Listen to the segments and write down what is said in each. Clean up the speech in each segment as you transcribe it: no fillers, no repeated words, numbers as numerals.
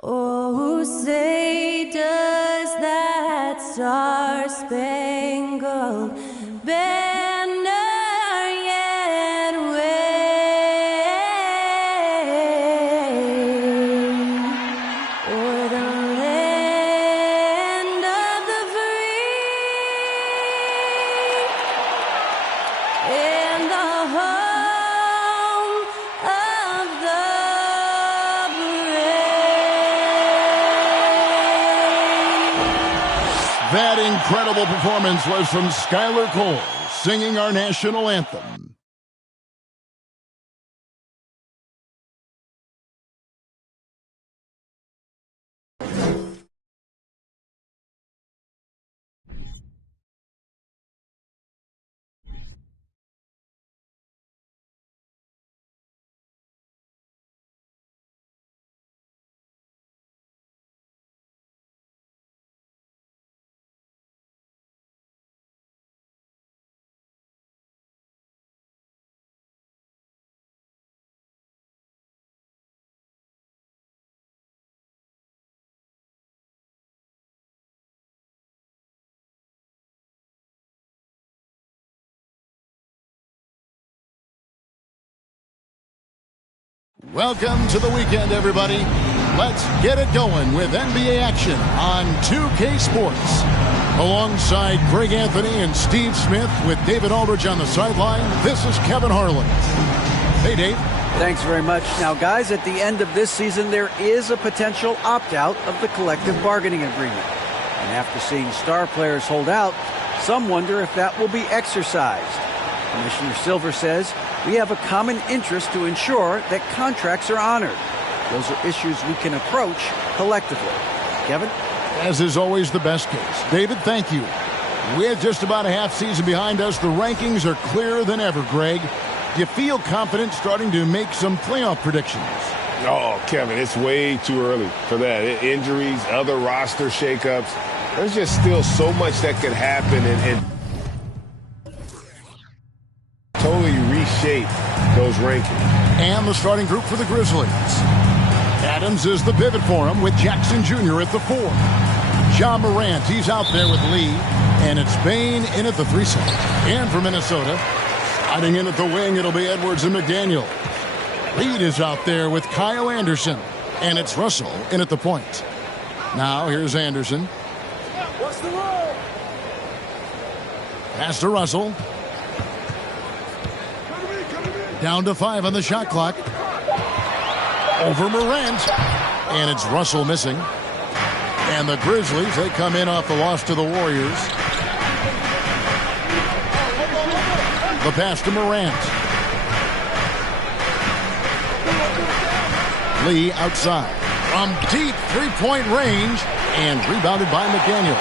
Oh, say does that star-spangled banner yet wave o'er the land of the free and the home of the That incredible performance was from Skylar Cole, singing our national anthem. Welcome to the weekend, everybody. Let's get it going with NBA action on 2K Sports. Alongside Greg Anthony and Steve Smith with David Aldridge on the sideline, this is Kevin Harlan. Hey, Dave. Thanks very much. Now, guys, at the end of this season, there is a potential opt-out of the collective bargaining agreement. And after seeing star players hold out, some wonder if that will be exercised. Commissioner Silver says, we have a common interest to ensure that contracts are honored. Those are issues we can approach collectively. Kevin? As is always the best case. David, thank you. With just about a half season behind us, the rankings are clearer than ever, Greg. Do you feel confident starting to make some playoff predictions? Oh, Kevin, it's way too early for that. Injuries, other roster shakeups. There's just still so much that could happen and totally reshape those rankings. And the starting group for the Grizzlies. Adams is the pivot for him with Jackson Jr. at the 4. Ja Morant, he's out there with Lee. And it's Bane in at the 3 slot. And for Minnesota, sliding in at the wing, it'll be Edwards and McDaniel. Reed is out there with Kyle Anderson. And it's Russell in at the point. Now here's Anderson. What's the rule? Pass to Russell. Down to 5 on the shot clock. Over Morant. And it's Russell missing. And the Grizzlies, they come in off the loss to the Warriors. The pass to Morant. Lee outside. From deep three-point range. And rebounded by McDaniels.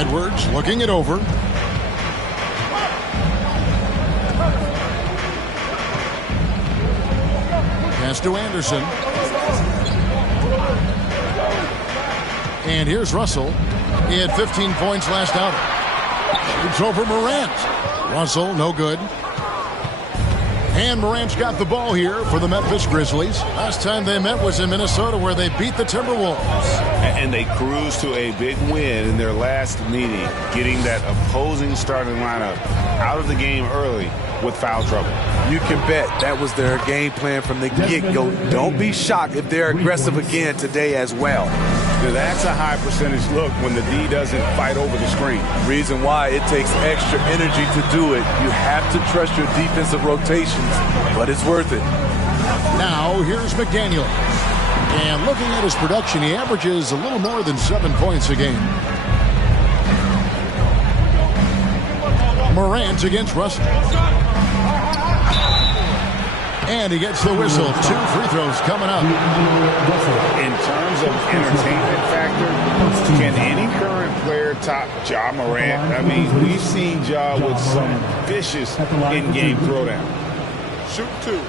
Edwards looking it over. Pass to Anderson. And here's Russell. He had 15 points last outing. Shoots over Morant. Russell, no good. And Morant's got the ball here for the Memphis Grizzlies. Last time they met was in Minnesota, where they beat the Timberwolves. And they cruised to a big win in their last meeting, getting that opposing starting lineup out of the game early with foul trouble. You can bet that was their game plan from the get-go. Don't be shocked if they're aggressive again today as well. That's a high percentage look when the D doesn't fight over the screen. Reason why it takes extra energy to do it. You have to trust your defensive rotations, but it's worth it. Now here's McDaniel. And looking at his production, he averages a little more than 7 points a game. Morant against Russell. And he gets the whistle. 2 free throws coming up. In terms of entertainment factor, can any current player top Ja Morant? I mean, we've seen Ja with some vicious in-game throwdown. Shoot 2.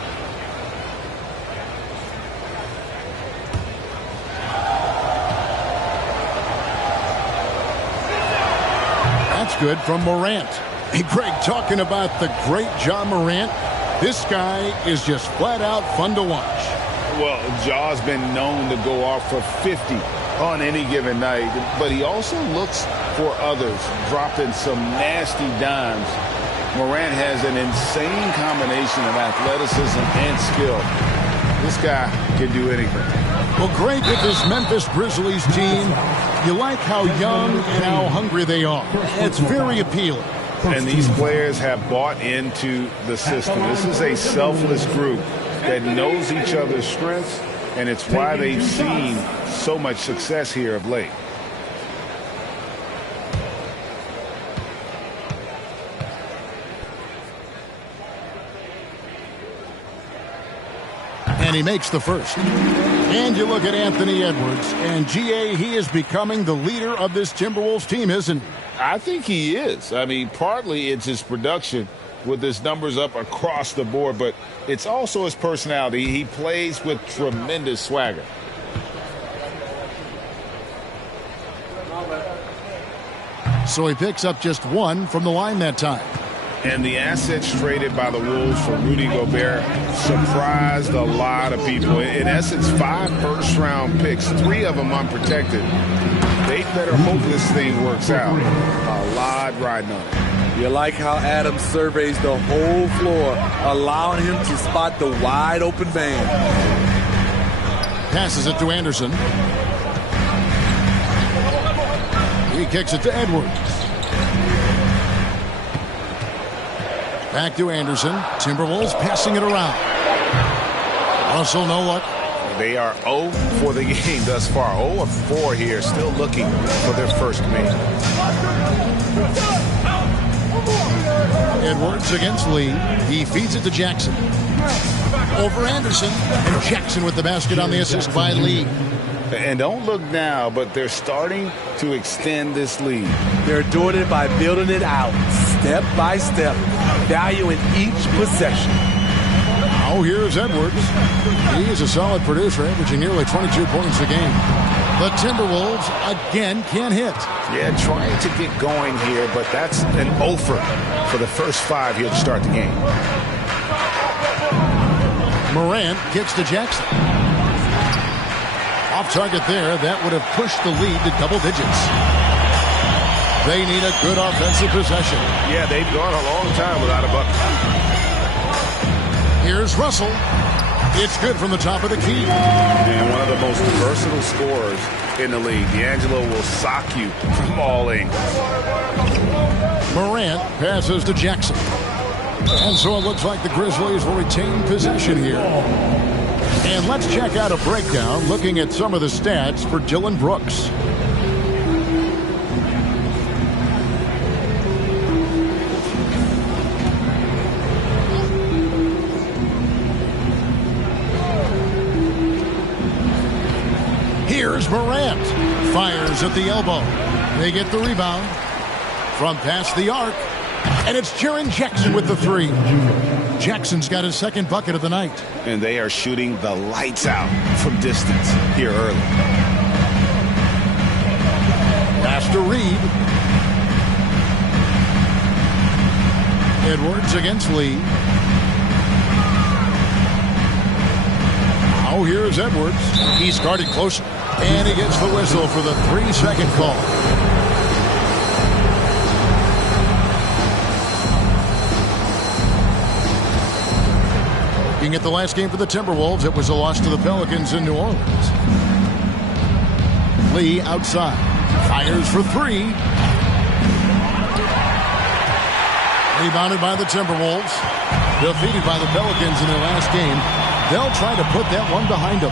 That's good from Morant. Hey, Greg, talking about the great Ja Morant, This guy is just flat out fun to watch. Well, Jaw's been known to go off for 50 on any given night, but he also looks for others, dropping some nasty dimes. Morant has an insane combination of athleticism and skill. This guy can do anything. Well, great with this Memphis Grizzlies team. You like how young and how hungry they are. It's very appealing. And these players have bought into the system. This is a selfless group that knows each other's strengths, and it's why they've seen so much success here of late. And he makes the first. And you look at Anthony Edwards, and GA, he is becoming the leader of this Timberwolves team, isn't he? I think he is. I mean, partly it's his production with his numbers up across the board, but it's also his personality. He plays with tremendous swagger. So he picks up just one from the line that time. And the assets traded by the Wolves for Rudy Gobert surprised a lot of people. In essence, 5 first-round picks, 3 of them unprotected. They better hope this thing works out. A lot riding on it. You like how Adams surveys the whole floor, allowing him to spot the wide-open man. Passes it to Anderson. He kicks it to Edwards. Back to Anderson. Timberwolves passing it around. Russell, no luck. They are 0 for the game thus far. 0 of 4 here, still looking for their first make. Edwards against Lee. He feeds it to Jackson. Over Anderson. And Jackson with the basket on the assist by Lee. And don't look now, but they're starting to extend this lead. They're doing it by building it out, step by step, valuing each possession. Now here's Edwards. He is a solid producer, averaging nearly 22 points a game. The Timberwolves again can't hit. Yeah, trying to get going here, but that's an offer for the first 5 here to start the game. Morant kicks to Jackson. Off target there, that would have pushed the lead to double digits. They need a good offensive possession. Yeah, they've gone a long time without a bucket. Here's Russell. It's good from the top of the key. And one of the most versatile scorers in the league. D'Angelo will sock you from all angles. Morant passes to Jackson. And so it looks like the Grizzlies will retain possession here. And let's check out a breakdown looking at some of the stats for Dillon Brooks. Here's Morant. Fires at the elbow. They get the rebound from past the arc. And it's Jaren Jackson with the 3. Jackson's got his second bucket of the night. And they are shooting the lights out from distance here early. Pass to Reed. Edwards against Lee. Now here's Edwards. He's guarded close. And he gets the whistle for the 3-second call. Looking at the last game for the Timberwolves, it was a loss to the Pelicans in New Orleans. Lee outside. Fires for 3. Rebounded by the Timberwolves. Defeated by the Pelicans in their last game. They'll try to put that one behind them.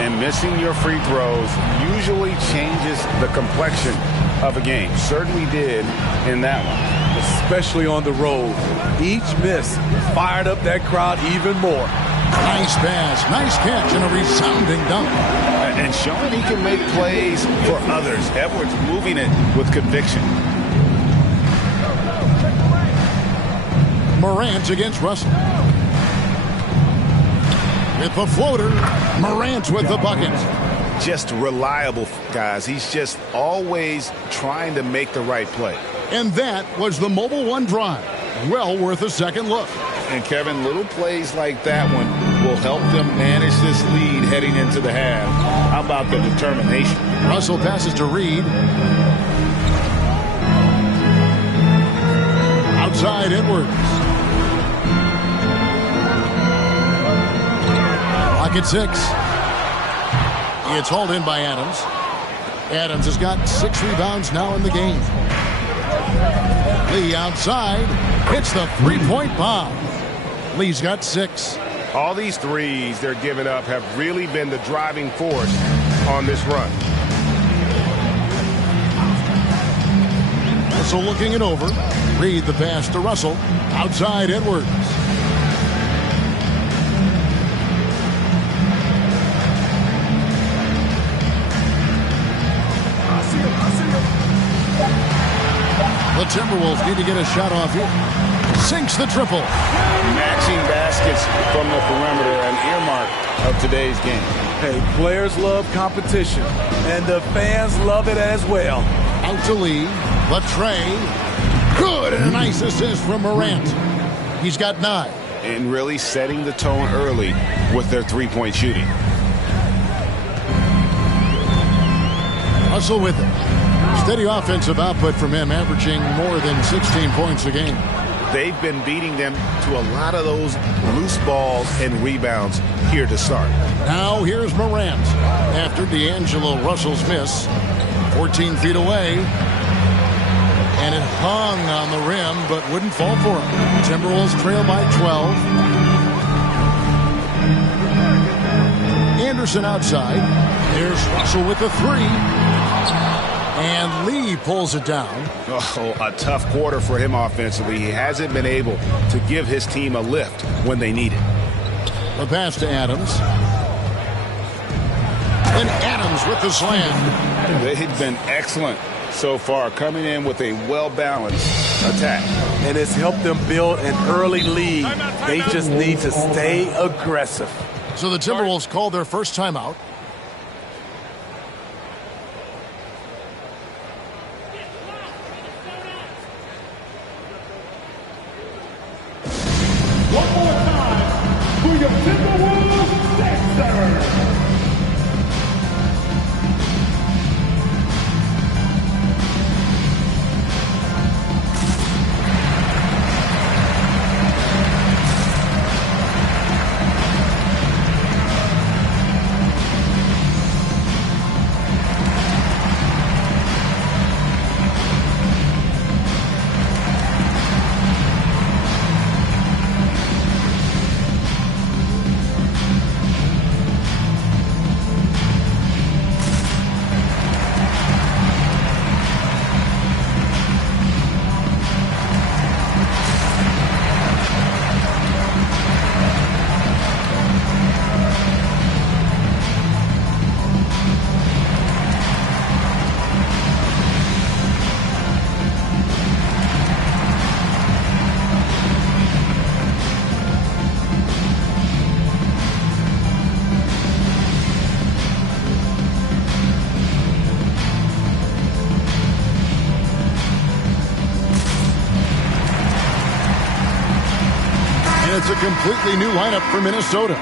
And missing your free throws usually changes the complexion of a game. Certainly did in that one. Especially on the road. Each miss fired up that crowd even more. Nice pass, nice catch, and a resounding dunk. And showing he can make plays for others. Edwards moving it with conviction. Morant against Russell. With the floater, Morant with the bucket. Just reliable, guys. He's just always trying to make the right play. And that was the Mobile One Drive. well worth a second look. And Kevin, little plays like that one will help them manage this lead heading into the half. How about the determination? Russell passes to Reed. Outside Edwards. Lock at 6. It's hauled in by Adams. Adams has got 6 rebounds now in the game. Lee outside. Hits the three-point bomb. Lee's got 6. All these threes they're giving up have really been the driving force on this run. Russell looking it over. Reed the pass to Russell. Outside Edwards. The Timberwolves need to get a shot off here. Sinks the triple. Matching baskets from the perimeter, an earmark of today's game. Hey, players love competition, and the fans love it as well. Out to Lee. The tray. Good, and a nice assist from Morant. He's got 9. And really setting the tone early with their three-point shooting. Russell with it. Steady offensive output from him, averaging more than 16 points a game. They've been beating them to a lot of those loose balls and rebounds here to start. Now here's Morant after D'Angelo Russell's miss. 14 feet away. And it hung on the rim, but wouldn't fall for him. Timberwolves trail by 12. Anderson outside. There's Russell with the 3. And Lee pulls it down. Oh, a tough quarter for him offensively. He hasn't been able to give his team a lift when they need it. The pass to Adams. And Adams with the slam. They've been excellent so far, coming in with a well-balanced attack. And it's helped them build an early lead. They just need to stay aggressive. So the Timberwolves call their first timeout. One more time for your Timberwolves Dexter. It's a completely new lineup for Minnesota.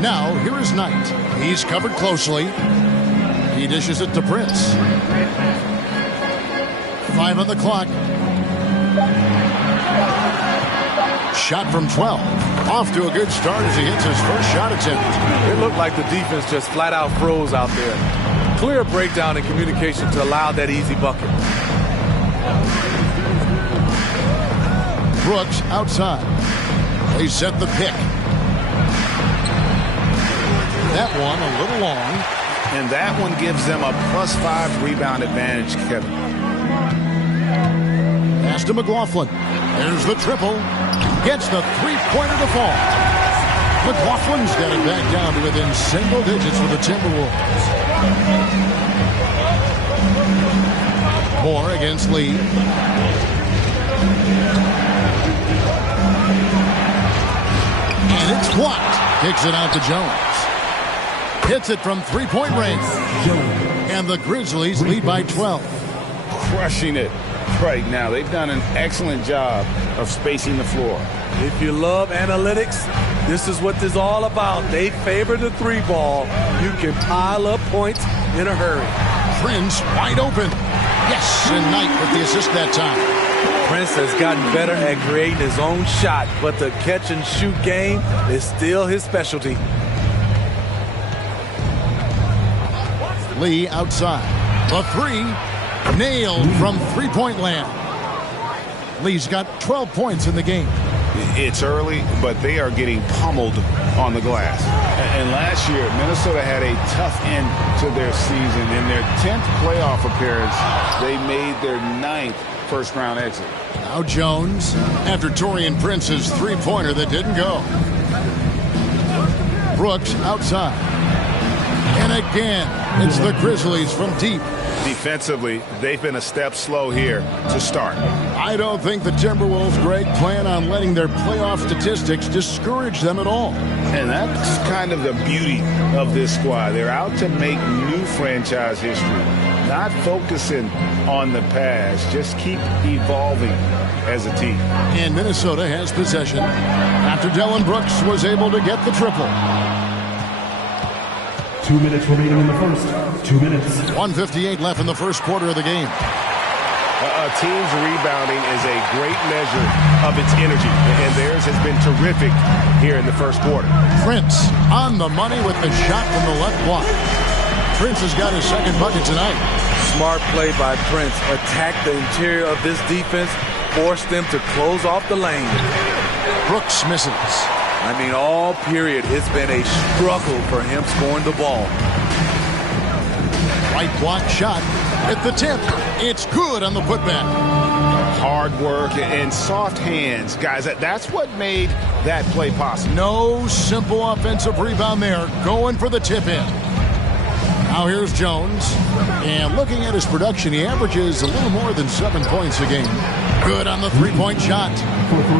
Now, here is Knight. He's covered closely. He dishes it to Prince. 5 on the clock. Shot from 12. Off to a good start as he hits his first shot attempt. It looked like the defense just flat out froze out there. Clear breakdown in communication to allow that easy bucket. Brooks outside. They set the pick. That one a little long. And that one gives them a +5 rebound advantage, Kevin. Pass to McLaughlin. There's the triple. Gets the three-pointer to fall. McLaughlin's got it back down to within single digits for the Timberwolves. Moore against Lee. And it's blocked. Kicks it out to Jones. Hits it from three-point range. And the Grizzlies lead by 12. Crushing it right now. They've done an excellent job of spacing the floor. If you love analytics, this is what this is all about. They favor the three ball. You can pile up points in a hurry. Prince wide open. Yes, and Knight with the assist that time. Prince has gotten better at creating his own shot, but the catch and shoot game is still his specialty. Lee outside. The three. Nailed from three-point land. Lee's got 12 points in the game. It's early, but they are getting pummeled on the glass. And last year, Minnesota had a tough end to their season. In their 10th playoff appearance, they made their 9th first-round exit. Now Jones, after Taurean Prince's three-pointer that didn't go. Brooks outside. And again, it's the Grizzlies from deep. Defensively, they've been a step slow here to start. I don't think the Timberwolves, Greg, plan on letting their playoff statistics discourage them at all. And that's kind of the beauty of this squad. They're out to make new franchise history, not focusing on the past, just keep evolving as a team. And Minnesota has possession after Dillon Brooks was able to get the triple. 2 minutes remaining in the first. 2 minutes. 1:58 left in the first quarter of the game. A team's rebounding is a great measure of its energy, and theirs has been terrific here in the first quarter. Prince on the money with the shot from the left block. Prince has got his second bucket tonight. Smart play by Prince. Attack the interior of this defense. Force them to close off the lane. Brooks misses. I mean, all period, it's been a struggle for him scoring the ball. Right block shot at the tip. It's good on the putback. Hard work and soft hands. Guys, that's what made that play possible. No simple offensive rebound there. Going for the tip in. Now here's Jones. And looking at his production, he averages a little more than 7 points a game. Good on the three-point shot.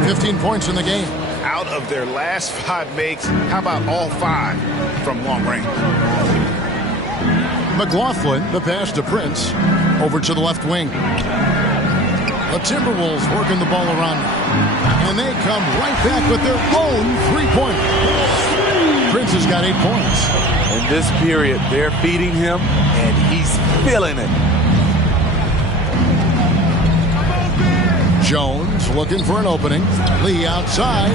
15 points in the game. Out of their last 5 makes, how about all 5 from long range? McLaughlin, the pass to Prince, over to the left wing. The Timberwolves working the ball around now. And they come right back with their own three-pointer. Prince has got 8 points. In this period, they're feeding him, and he's feeling it. Jones looking for an opening. Lee outside.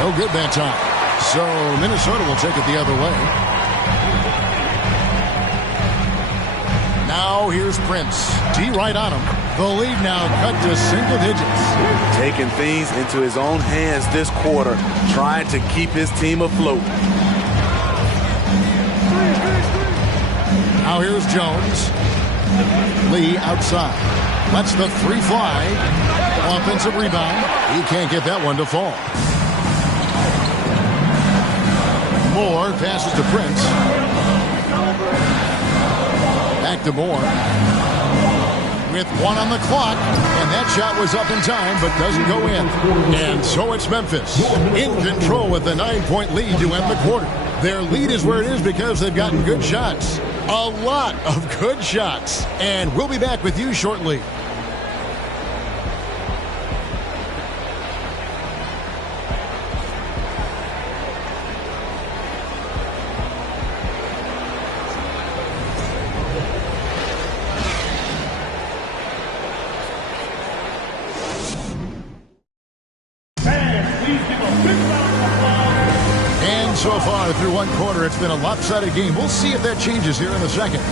No good that time. So Minnesota will take it the other way. Now here's Prince. D right on him. The lead now cut to single digits. Taking things into his own hands this quarter, trying to keep his team afloat. Now here's Jones. Lee outside. Lets the three fly. Offensive rebound. He can't get that one to fall. Moore passes to Prince. Back to Moore. With 1 on the clock. And that shot was up in time, but doesn't go in. And so it's Memphis in control with a 9-point lead to end the quarter. Their lead is where it is because they've gotten good shots. A lot of good shots. And we'll be back with you shortly. So far through one quarter, it's been a lopsided game. We'll see if that changes here in a second.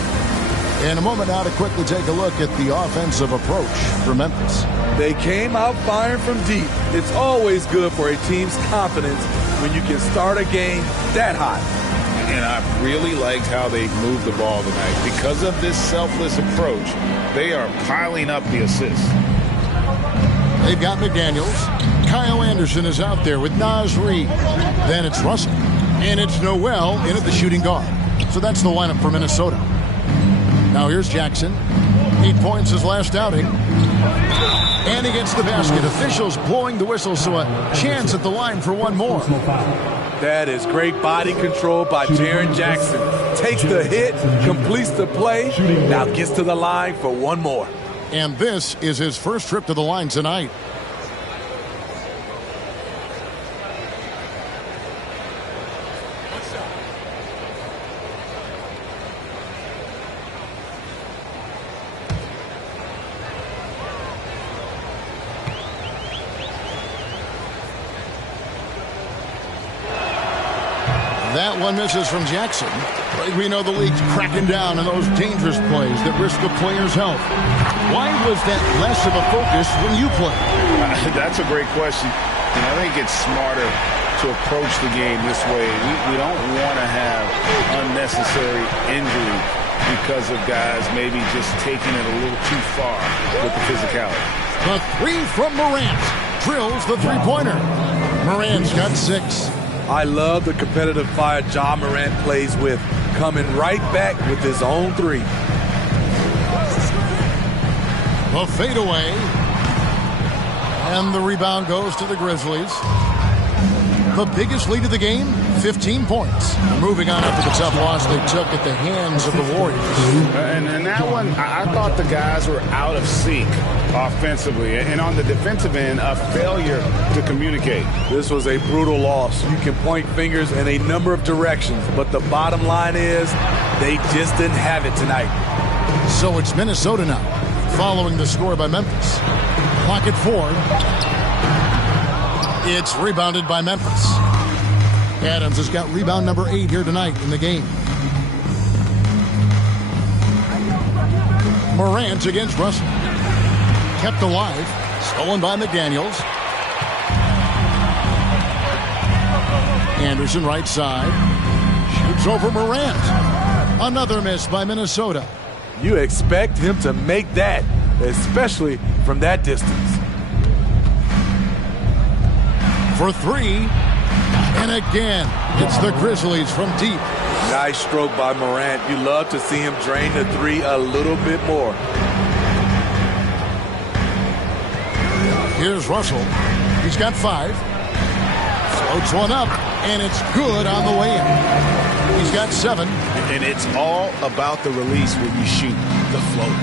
In a moment now to quickly take a look at the offensive approach for Memphis. They came out firing from deep. It's always good for a team's confidence when you can start a game that hot. And I really liked how they moved the ball tonight. Because of this selfless approach, they are piling up the assists. They've got McDaniels. Kyle Anderson is out there with Naz Reid. Then it's Russell. And it's Noel in at the shooting guard. So that's the lineup for Minnesota. Now here's Jackson. 8 points his last outing. And he gets the basket. Officials blowing the whistle, so a chance at the line for one more. That is great body control by Jaren Jackson. Takes the hit, completes the play, now gets to the line for one more. And this is his first trip to the line tonight. That one misses from Jackson. We know the league's cracking down on those dangerous plays that risk a player's health. Why was that less of a focus when you play? That's a great question. And I think it's smarter to approach the game this way. We don't want to have unnecessary injury because of guys maybe just taking it a little too far with the physicality. The three from Morant drills the three-pointer. Morant's got 6. I love the competitive fire Ja Morant plays with, coming right back with his own 3. The fadeaway. And the rebound goes to the Grizzlies. The biggest lead of the game, 15 points. Moving on after the tough loss they took at the hands of the Warriors. And that one, I thought the guys were out of sync offensively. And on the defensive end, a failure to communicate. This was a brutal loss. You can point fingers in a number of directions, but the bottom line is they just didn't have it tonight. So it's Minnesota now, following the score by Memphis. Clock at 4. It's rebounded by Memphis. Adams has got rebound number 8 here tonight in the game. Morant against Russell. Kept alive. Stolen by McDaniels. Anderson right side. Shoots over Morant. Another miss by Minnesota. You expect him to make that, especially from that distance. For 3, and again, it's the Grizzlies from deep. Nice stroke by Morant. You love to see him drain the 3 a little bit more. Here's Russell. He's got 5. Floats one up, and it's good on the way in. He's got 7. And it's all about the release when you shoot the float.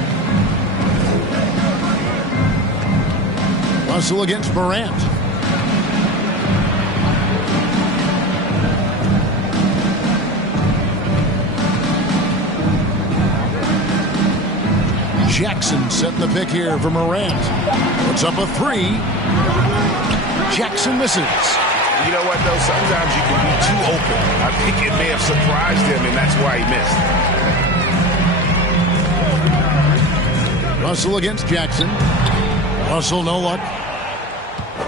Russell against Morant. Jackson setting the pick here for Morant. Puts up a 3. Jackson misses. You know what, though? Sometimes you can be too open. I think it may have surprised him, and that's why he missed. Russell against Jackson. Russell, no luck.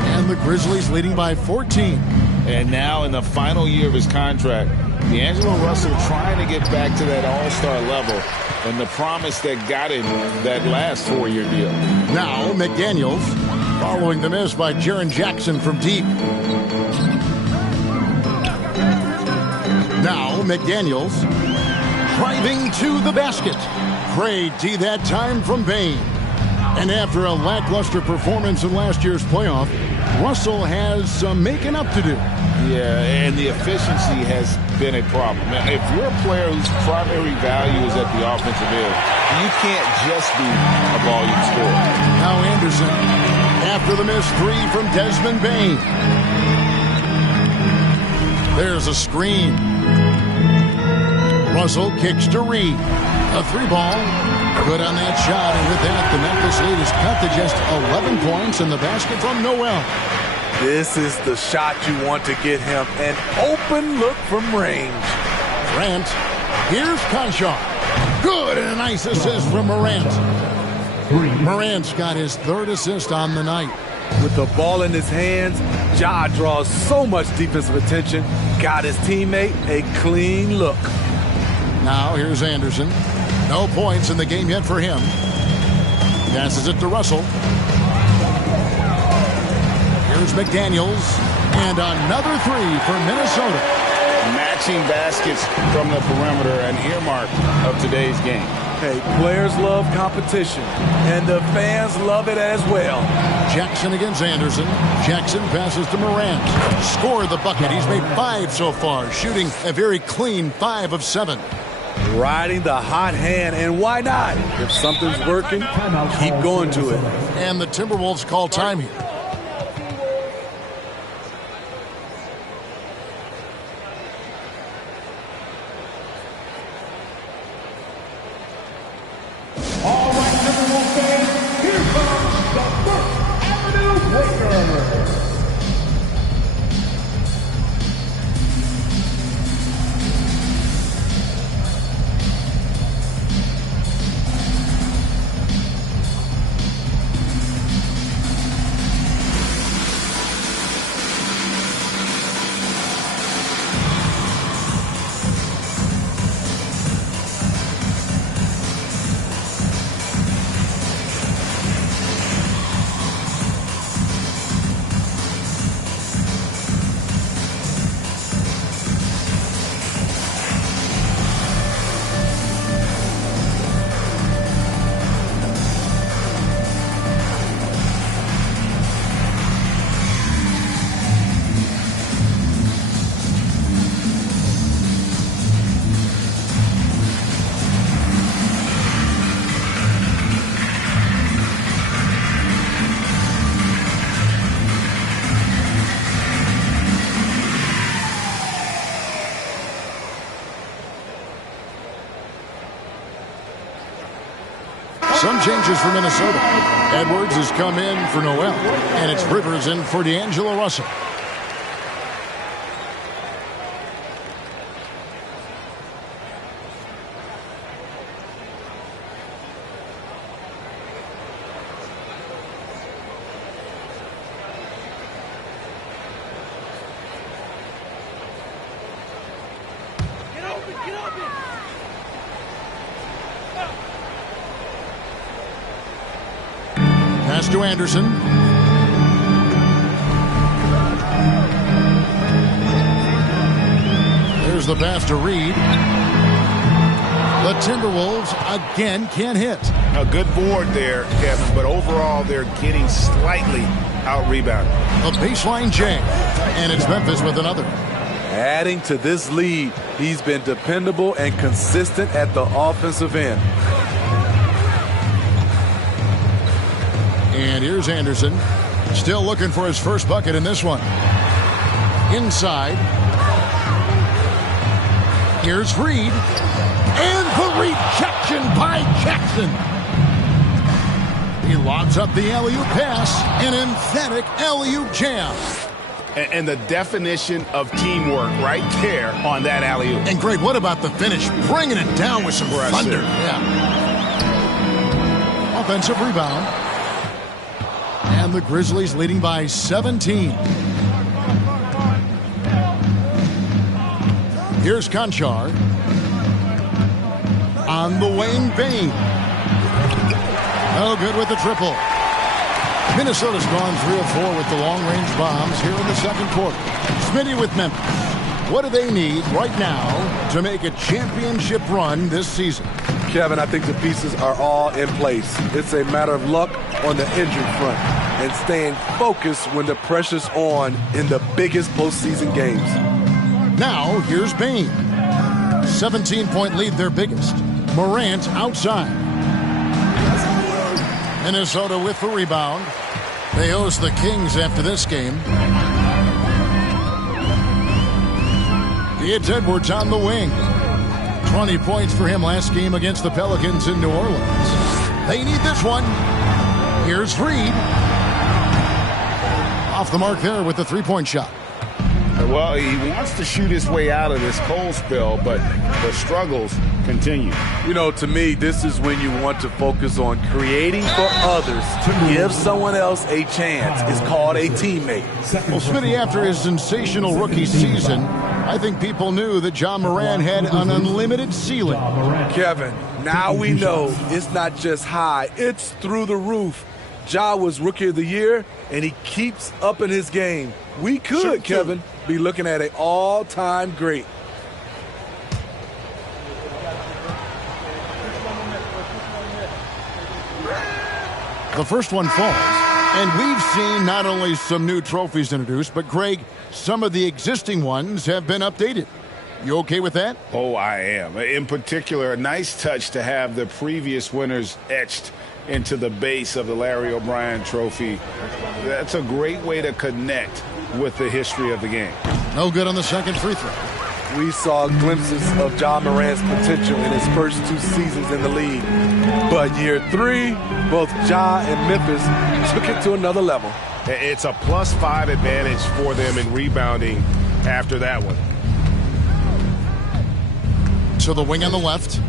And the Grizzlies leading by 14. And now in the final year of his contract, D'Angelo Russell trying to get back to that all-star level and the promise that got him that last 4-year deal. Now McDaniels following the miss by Jaren Jackson from deep. Now McDaniels driving to the basket. Great D that time from Bane. And after a lackluster performance in last year's playoff, Russell has some making up to do. Yeah, and the efficiency has been a problem. Now, if you're a player whose primary value is at the offensive end, you can't just be a volume scorer. Now Anderson, after the missed 3 from Desmond Bane. There's a screen. Russell kicks to Reed. A 3-ball. Good on that shot, and with that, the Memphis lead is cut to just 11 points in the basket from Noel. This is the shot you want to get him. An open look from range. Morant. Here's Conchar. Good, and a nice assist from Morant. Morant's got his 3rd assist on the night. With the ball in his hands, Ja draws so much defensive attention. Got his teammate a clean look. Now here's Anderson. No points in the game yet for him. Passes it to Russell. Here's McDaniels. And another three for Minnesota. Matching baskets from the perimeter, an earmark of today's game. Hey, players love competition, and the fans love it as well. Jackson against Anderson. Jackson passes to Morant. Scored the bucket. He's made 5 so far, shooting a very clean 5 of 7. Riding the hot hand, and why not? If something's working, keep going to it. And the Timberwolves call time here. All right, Timberwolves fans, here comes the First Avenue Waker. Some changes for Minnesota. Edwards has come in for Noel, and it's Rivers in for D'Angelo Russell. Pass to Anderson. There's the pass to Reed. The Timberwolves again can't hit. A good board there, Kevin, but overall they're getting slightly out-rebounded. A baseline J, and it's Memphis with another. Adding to this lead, he's been dependable and consistent at the offensive end. And here's Anderson, still looking for his first bucket in this one. Inside. Here's Reed. And the rejection by Jackson. He lobs up the alley-oop pass. An emphatic alley-oop jam. And the definition of teamwork right there on that alley-oop. And Greg, what about the finish? Bringing it down with some thunder. Yeah. Offensive rebound. And the Grizzlies leading by 17. Here's Conchar. On the wing, Bain. No good with the triple. Minnesota's gone 3 of 4 with the long-range bombs here in the second quarter. Smitty with Memphis. What do they need right now to make a championship run this season? Kevin, I think the pieces are all in place. It's a matter of luck on the injury front and staying focused when the pressure's on in the biggest postseason games. Now, here's Bain. 17-point lead, their biggest. Morant outside. Minnesota with the rebound. They host the Kings after this game. It's Edwards on the wing. 20 points for him last game against the Pelicans in New Orleans. They need this one. Here's Reed. Off the mark there with the three-point shot. Well, he wants to shoot his way out of this cold spell, but the struggles continue. You know, to me, this is when you want to focus on creating for others to give someone else a chance. It's called a teammate. Well, Smitty, after his sensational rookie season, I think people knew that John Moran had an unlimited ceiling. Kevin, now we know it's not just high, it's through the roof. Ja was Rookie of the Year, and he keeps up in his game. We could, Kevin, be looking at an all-time great. The first one falls, and we've seen not only some new trophies introduced, but, Greg, some of the existing ones have been updated. You okay with that? Oh, I am. In particular, a nice touch to have the previous winners etched into the base of the Larry O'Brien trophy. That's a great way to connect with the history of the game. No good on the second free throw. We saw glimpses of John Moran's potential in his first 2 seasons in the league. But year 3, both Ja and Memphis took it to another level. It's a +5 advantage for them in rebounding after that one. To the wing on the left.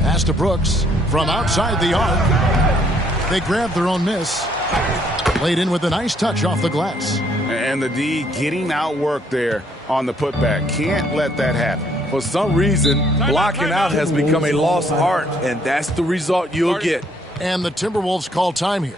Pass to Brooks from outside the arc. They grabbed their own miss. Laid in with a nice touch off the glass. And the D getting outworked there on the putback. Can't let that happen. For some reason, blocking out has become a lost art, and that's the result you'll get. And the Timberwolves call time here.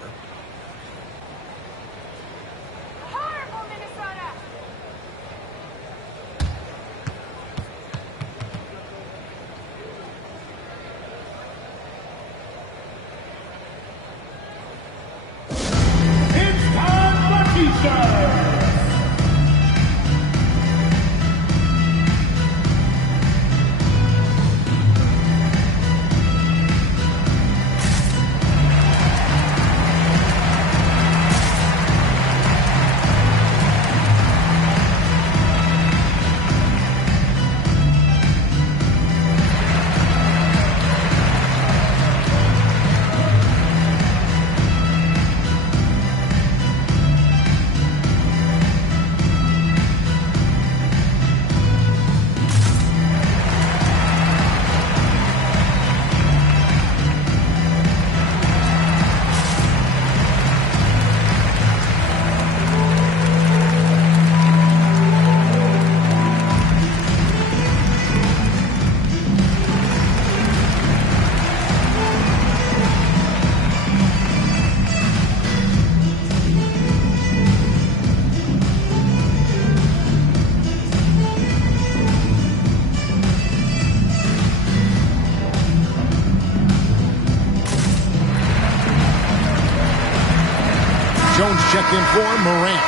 Jones checked in for Morant.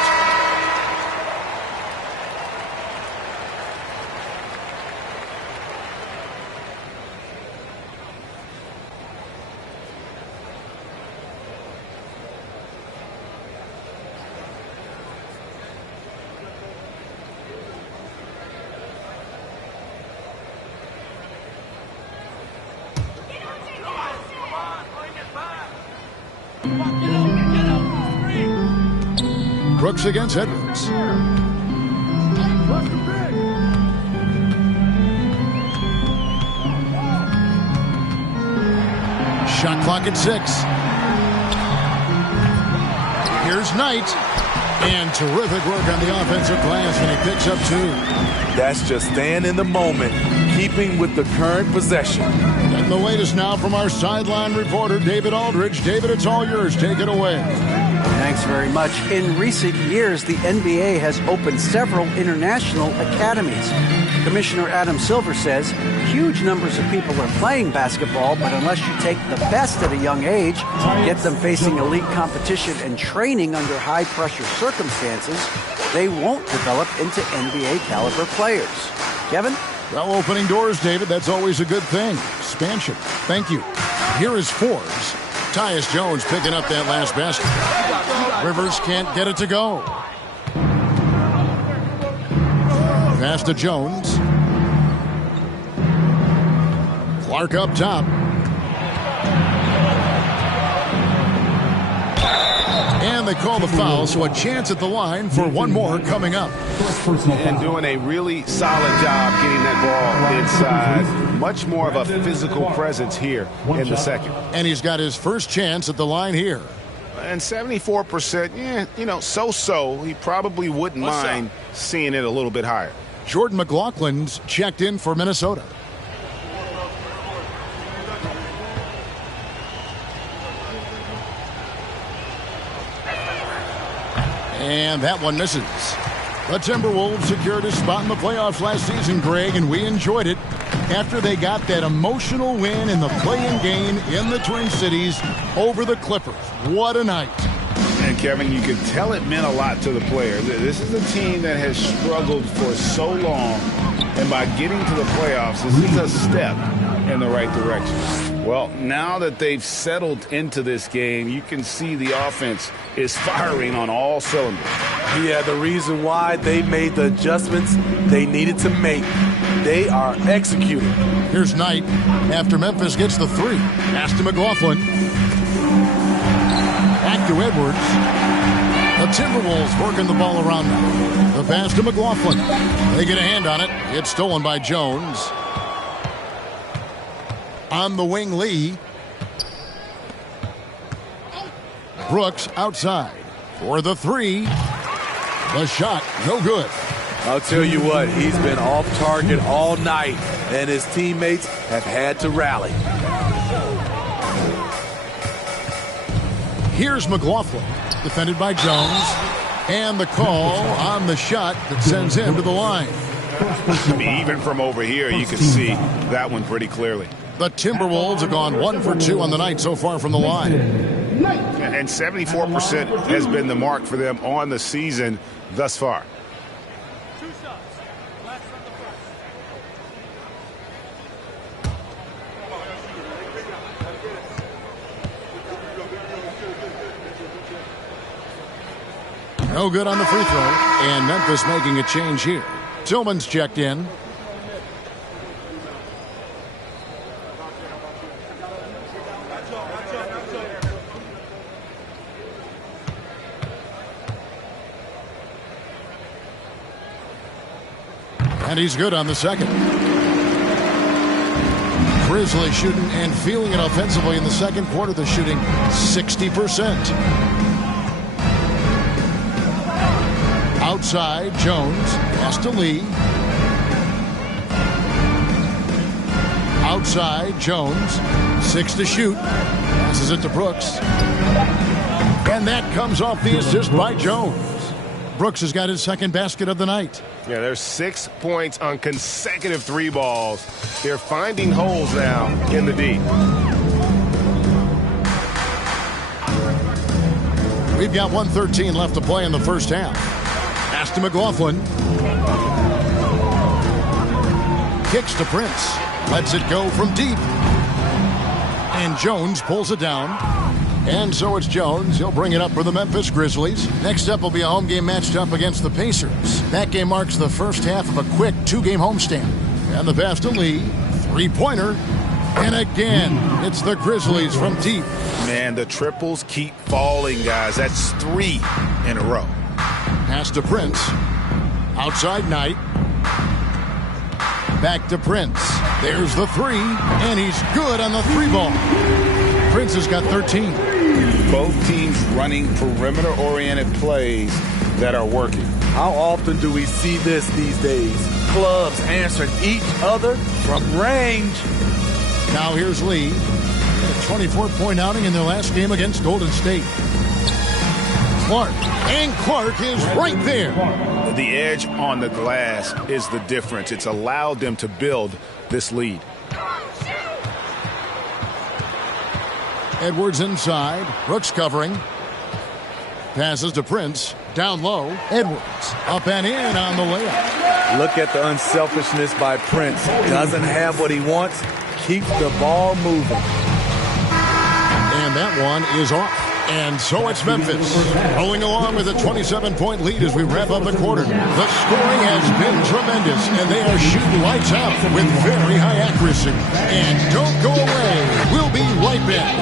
Brooks against Edwards. Shot clock at 6. Here's Knight. And terrific work on the offensive glass, and he picks up 2. That's just staying in the moment, keeping with the current possession. And the latest now from our sideline reporter, David Aldridge. David, it's all yours. Take it away. Thanks very much. In recent years, the NBA has opened several international academies. Commissioner Adam Silver says huge numbers of people are playing basketball, but unless you take the best at a young age, get them facing elite competition and training under high-pressure circumstances, they won't develop into NBA-caliber players. Kevin? Well, opening doors, David, that's always a good thing. Expansion. Thank you. Here is Forbes. Tyus Jones picking up that last basket. Rivers can't get it to go. Pass to Jones. Clark up top. And And they call the foul, so a chance at the line for one more coming up. And doing a really solid job getting that ball inside. Much more of a physical presence here in the second. And he's got his first chance at the line here. And 74%, so-so. He probably wouldn't mind seeing it a little bit higher. Jordan McLaughlin's checked in for Minnesota. And that one misses. The Timberwolves secured a spot in the playoffs last season, Greg, and we enjoyed it after they got that emotional win in the play-in game in the Twin Cities over the Clippers. What a night. And, Kevin, you could tell it meant a lot to the players. This is a team that has struggled for so long, and by getting to the playoffs, this is a step in the right direction. Well, now that they've settled into this game, you can see the offense is firing on all cylinders. Yeah, the reason why they made the adjustments they needed to make. They are executing. Here's Knight after Memphis gets the three. Pass to McLaughlin. Back to Edwards. The Timberwolves working the ball around now. The pass to McLaughlin. They get a hand on it. It's stolen by Jones. On the wing, Lee. Brooks outside for the three. The shot, no good. I'll tell you what, he's been off target all night, and his teammates have had to rally. Here's McLaughlin, defended by Jones. And the call on the shot that sends him to the line. I mean, even from over here, you can see that one pretty clearly. The Timberwolves have gone 1 for 2 on the night so far from the line. And 74% has been the mark for them on the season thus far. No good on the free throw. And Memphis making a change here. Tillman's checked in. And he's good on the second. Grizzlies shooting and feeling it offensively in the second quarter. They're shooting 60%. Outside, Jones. Pass to Lee. Outside, Jones. 6 to shoot. Passes it to Brooks. And that comes off the assist by Jones. Brooks has got his second basket of the night. Yeah, there's 6 points on consecutive 3 balls. They're finding holes now in the D. We've got 1:13 left to play in the first half. Pass to McLaughlin. Kicks to Prince. Lets it go from deep. And Jones pulls it down. And so it's Jones. He'll bring it up for the Memphis Grizzlies. Next up will be a home game matched up against the Pacers. That game marks the first half of a quick 2-game homestand. And the pass to Lee. 3-pointer. And again, it's the Grizzlies from deep. Man, the triples keep falling, guys. That's 3 in a row. Pass to Prince. Outside Knight. Back to Prince. There's the 3. And he's good on the 3 ball. Prince has got 13. Both teams running perimeter-oriented plays that are working. How often do we see this these days? Clubs answering each other from range. Now here's Lee. A 24-point outing in their last game against Golden State. Clark. And Clark is right there. The edge on the glass is the difference. It's allowed them to build this lead. Edwards inside. Brooks covering. Passes to Prince. Down low. Edwards. Up and in on the layup. Look at the unselfishness by Prince. Doesn't have what he wants. Keeps the ball moving. And that one is off. And so it's Memphis rolling along with a 27-point lead as we wrap up the quarter. The scoring has been tremendous, and they are shooting lights out with very high accuracy. And don't go away. We'll be right back.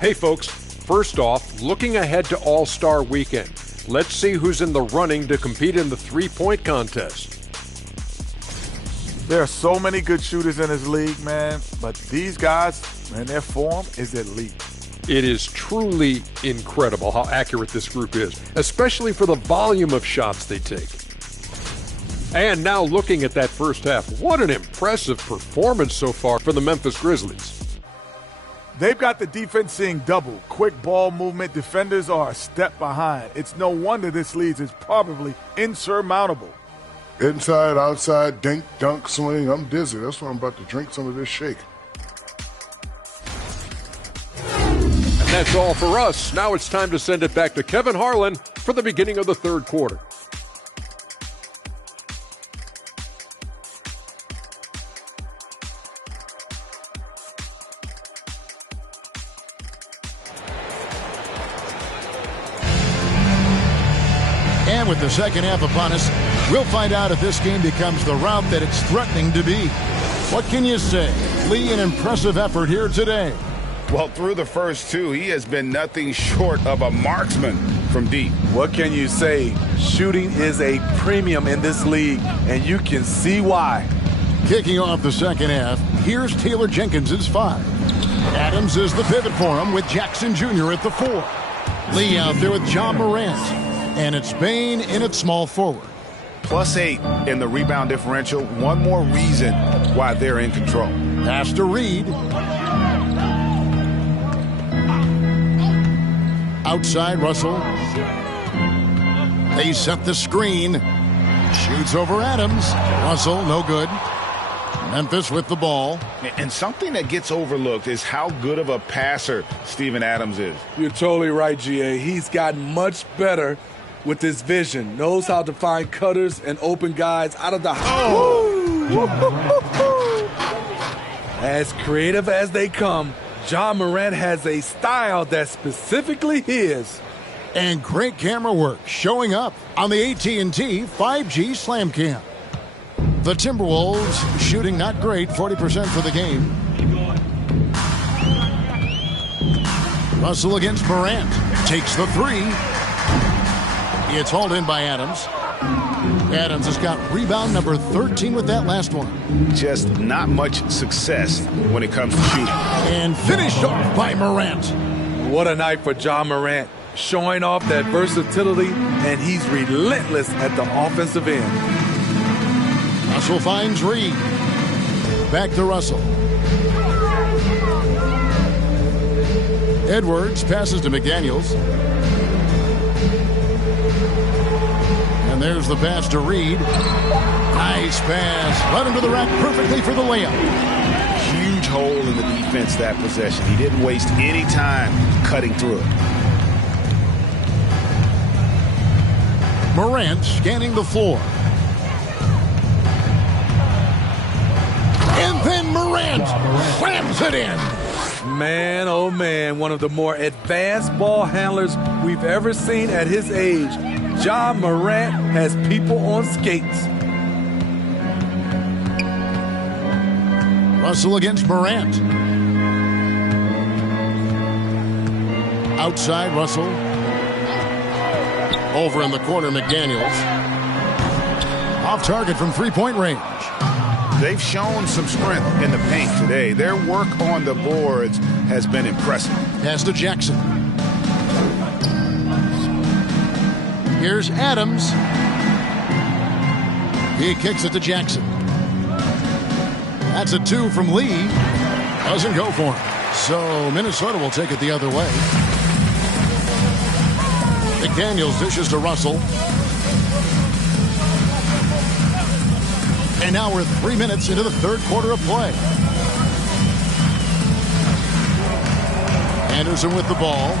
Hey folks, first off, looking ahead to All-Star Weekend. Let's see who's in the running to compete in the three-point contest. There are so many good shooters in this league, man, but these guys, man, their form is elite. It is truly incredible how accurate this group is, especially for the volume of shots they take. And now looking at that first half, what an impressive performance so far for the Memphis Grizzlies. They've got the defense seeing double. Quick ball movement. Defenders are a step behind. It's no wonder this lead is probably insurmountable. Inside, outside, dink, dunk, swing. I'm dizzy. That's why I'm about to drink some of this shake. And that's all for us. Now it's time to send it back to Kevin Harlan for the beginning of the third quarter. And with the second half upon us, we'll find out if this game becomes the rout that it's threatening to be. What can you say? Lee, an impressive effort here today. Well, through the first two, he has been nothing short of a marksman from deep. What can you say? Shooting is a premium in this league, and you can see why. Kicking off the second half, here's Taylor Jenkins' 5. Adams is the pivot for him with Jackson Jr. at the 4. Lee out there with John Morant. And it's Bane in at small forward. +8 in the rebound differential. One more reason why they're in control. Pass to Reed. Outside Russell. They set the screen. Shoots over Adams. Russell, no good. Memphis with the ball. And something that gets overlooked is how good of a passer Steven Adams is. You're totally right, GA. He's gotten much better with his vision. Knows how to find cutters and open guys out of the house. As creative as they come, John Morant has a style that's specifically his. And great camera work showing up on the AT&T 5G Slam Cam. The Timberwolves shooting not great, 40% for the game. Russell against Morant. Takes the 3. It's hauled in by Adams. Adams has got rebound number 13 with that last one. Just not much success when it comes to shooting. And finished off by Morant. What a night for John Morant. Showing off that versatility, and he's relentless at the offensive end. Russell finds Reed. Back to Russell. Edwards passes to McDaniels. And there's the pass to Reed. Nice pass. Led him to the rack perfectly for the layup. Huge hole in the defense that possession. He didn't waste any time cutting through it. Morant scanning the floor. And then Morant slams it in. Man, oh man, one of the more advanced ball handlers we've ever seen at his age. John Morant has people on skates. Russell against Morant. Outside Russell. Over in the corner, McDaniels. Off target from three-point range. They've shown some strength in the paint today. Their work on the boards has been impressive. Pass to Jackson. Here's Adams. He kicks it to Jackson. That's a 2 from Lee. Doesn't go for him. So Minnesota will take it the other way. McDaniels dishes to Russell. And now we're 3 minutes into the third quarter of play. Anderson with the ball.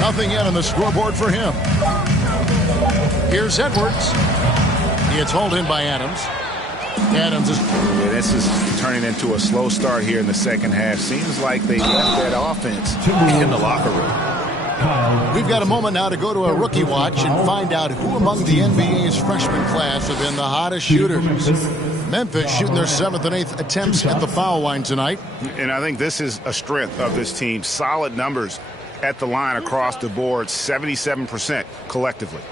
Nothing yet on the scoreboard for him. Here's Edwards. It's hauled in by Adams. Adams is... Yeah, this is turning into a slow start here in the second half. Seems like they left that offense in the locker room. We've got a moment now to go to a rookie watch and find out who among the NBA's freshman class have been the hottest shooters. Memphis shooting their 7th and 8th attempts at the foul line tonight. And I think this is a strength of this team. Solid numbers at the line across the board, 77% collectively.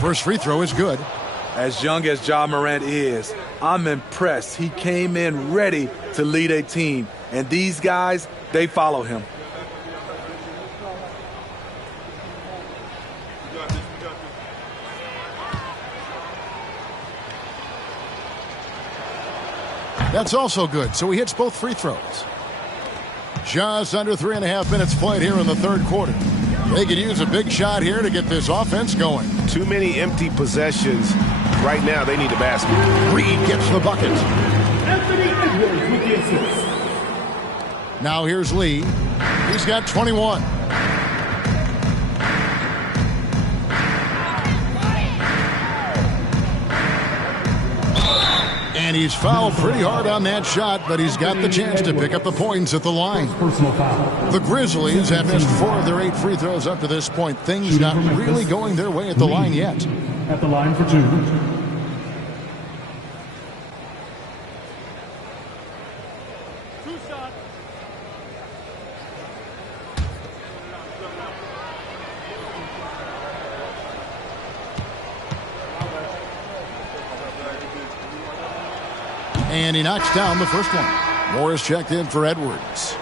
First free throw is good. As young as Ja Morant is, I'm impressed. He came in ready to lead a team. And these guys, they follow him. That's also good, so he hits both free throws. Just under 3.5 minutes played here in the third quarter. They could use a big shot here to get this offense going. Too many empty possessions. Right now, they need a basket. Reed gets the bucket. Anthony Edwards with the assist. Now here's Lee. He's got 21. And he's fouled pretty hard on that shot, but he's got the chance to pick up the points at the line. Personal foul. The Grizzlies have missed 4 of their 8 free throws up to this point. Things not really going their way at the line yet. At the line for 2. And he knocks down the first one. Morris checked in for Edwards.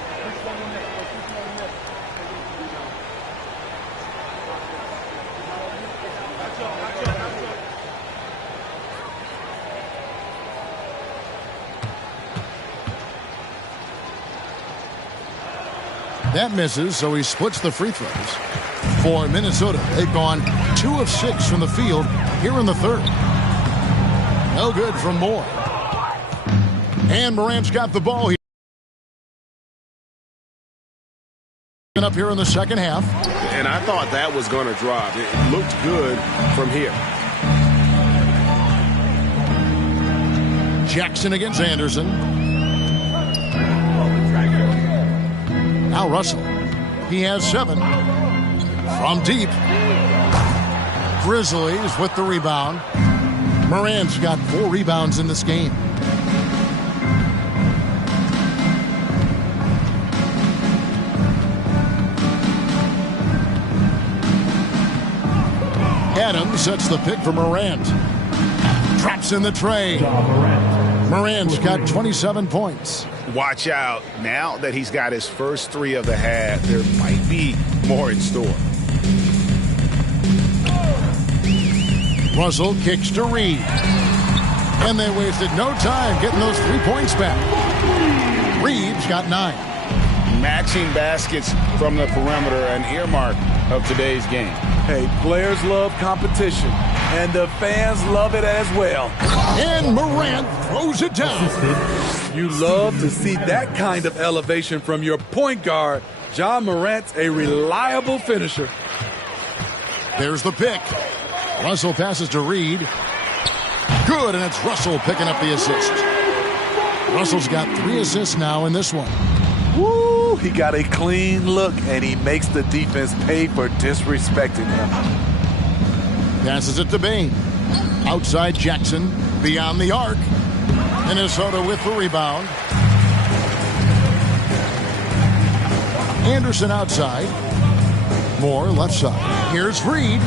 That misses, so he splits the free throws. For Minnesota, they've gone 2 of 6 from the field here in the third. No good from Moore. And Morant's got the ball here. Up here in the second half. And I thought that was going to drop. It looked good from here. Jackson against Anderson. Now Russell. He has 7. From deep. Grizzlies with the rebound. Morant's got 4 rebounds in this game. Adams sets the pick for Morant. Drops in the tray. Morant's got 27 points. Watch out. Now that he's got his first 3 of the half, there might be more in store. Russell kicks to Reed. And they wasted no time getting those 3 points back. Reed's got 9. Matching baskets from the perimeter, an earmark of today's game. Hey, players love competition, and the fans love it as well. And Morant throws it down. You love to see that kind of elevation from your point guard. Ja Morant's a reliable finisher. There's the pick. Russell passes to Reed. Good, and it's Russell picking up the assist. Russell's got 3 assists now in this one. Woo, he got a clean look, and he makes the defense pay for disrespecting him. Passes it to Bain. Outside Jackson, beyond the arc. Minnesota with the rebound. Anderson outside. Moore left side. Here's Reed.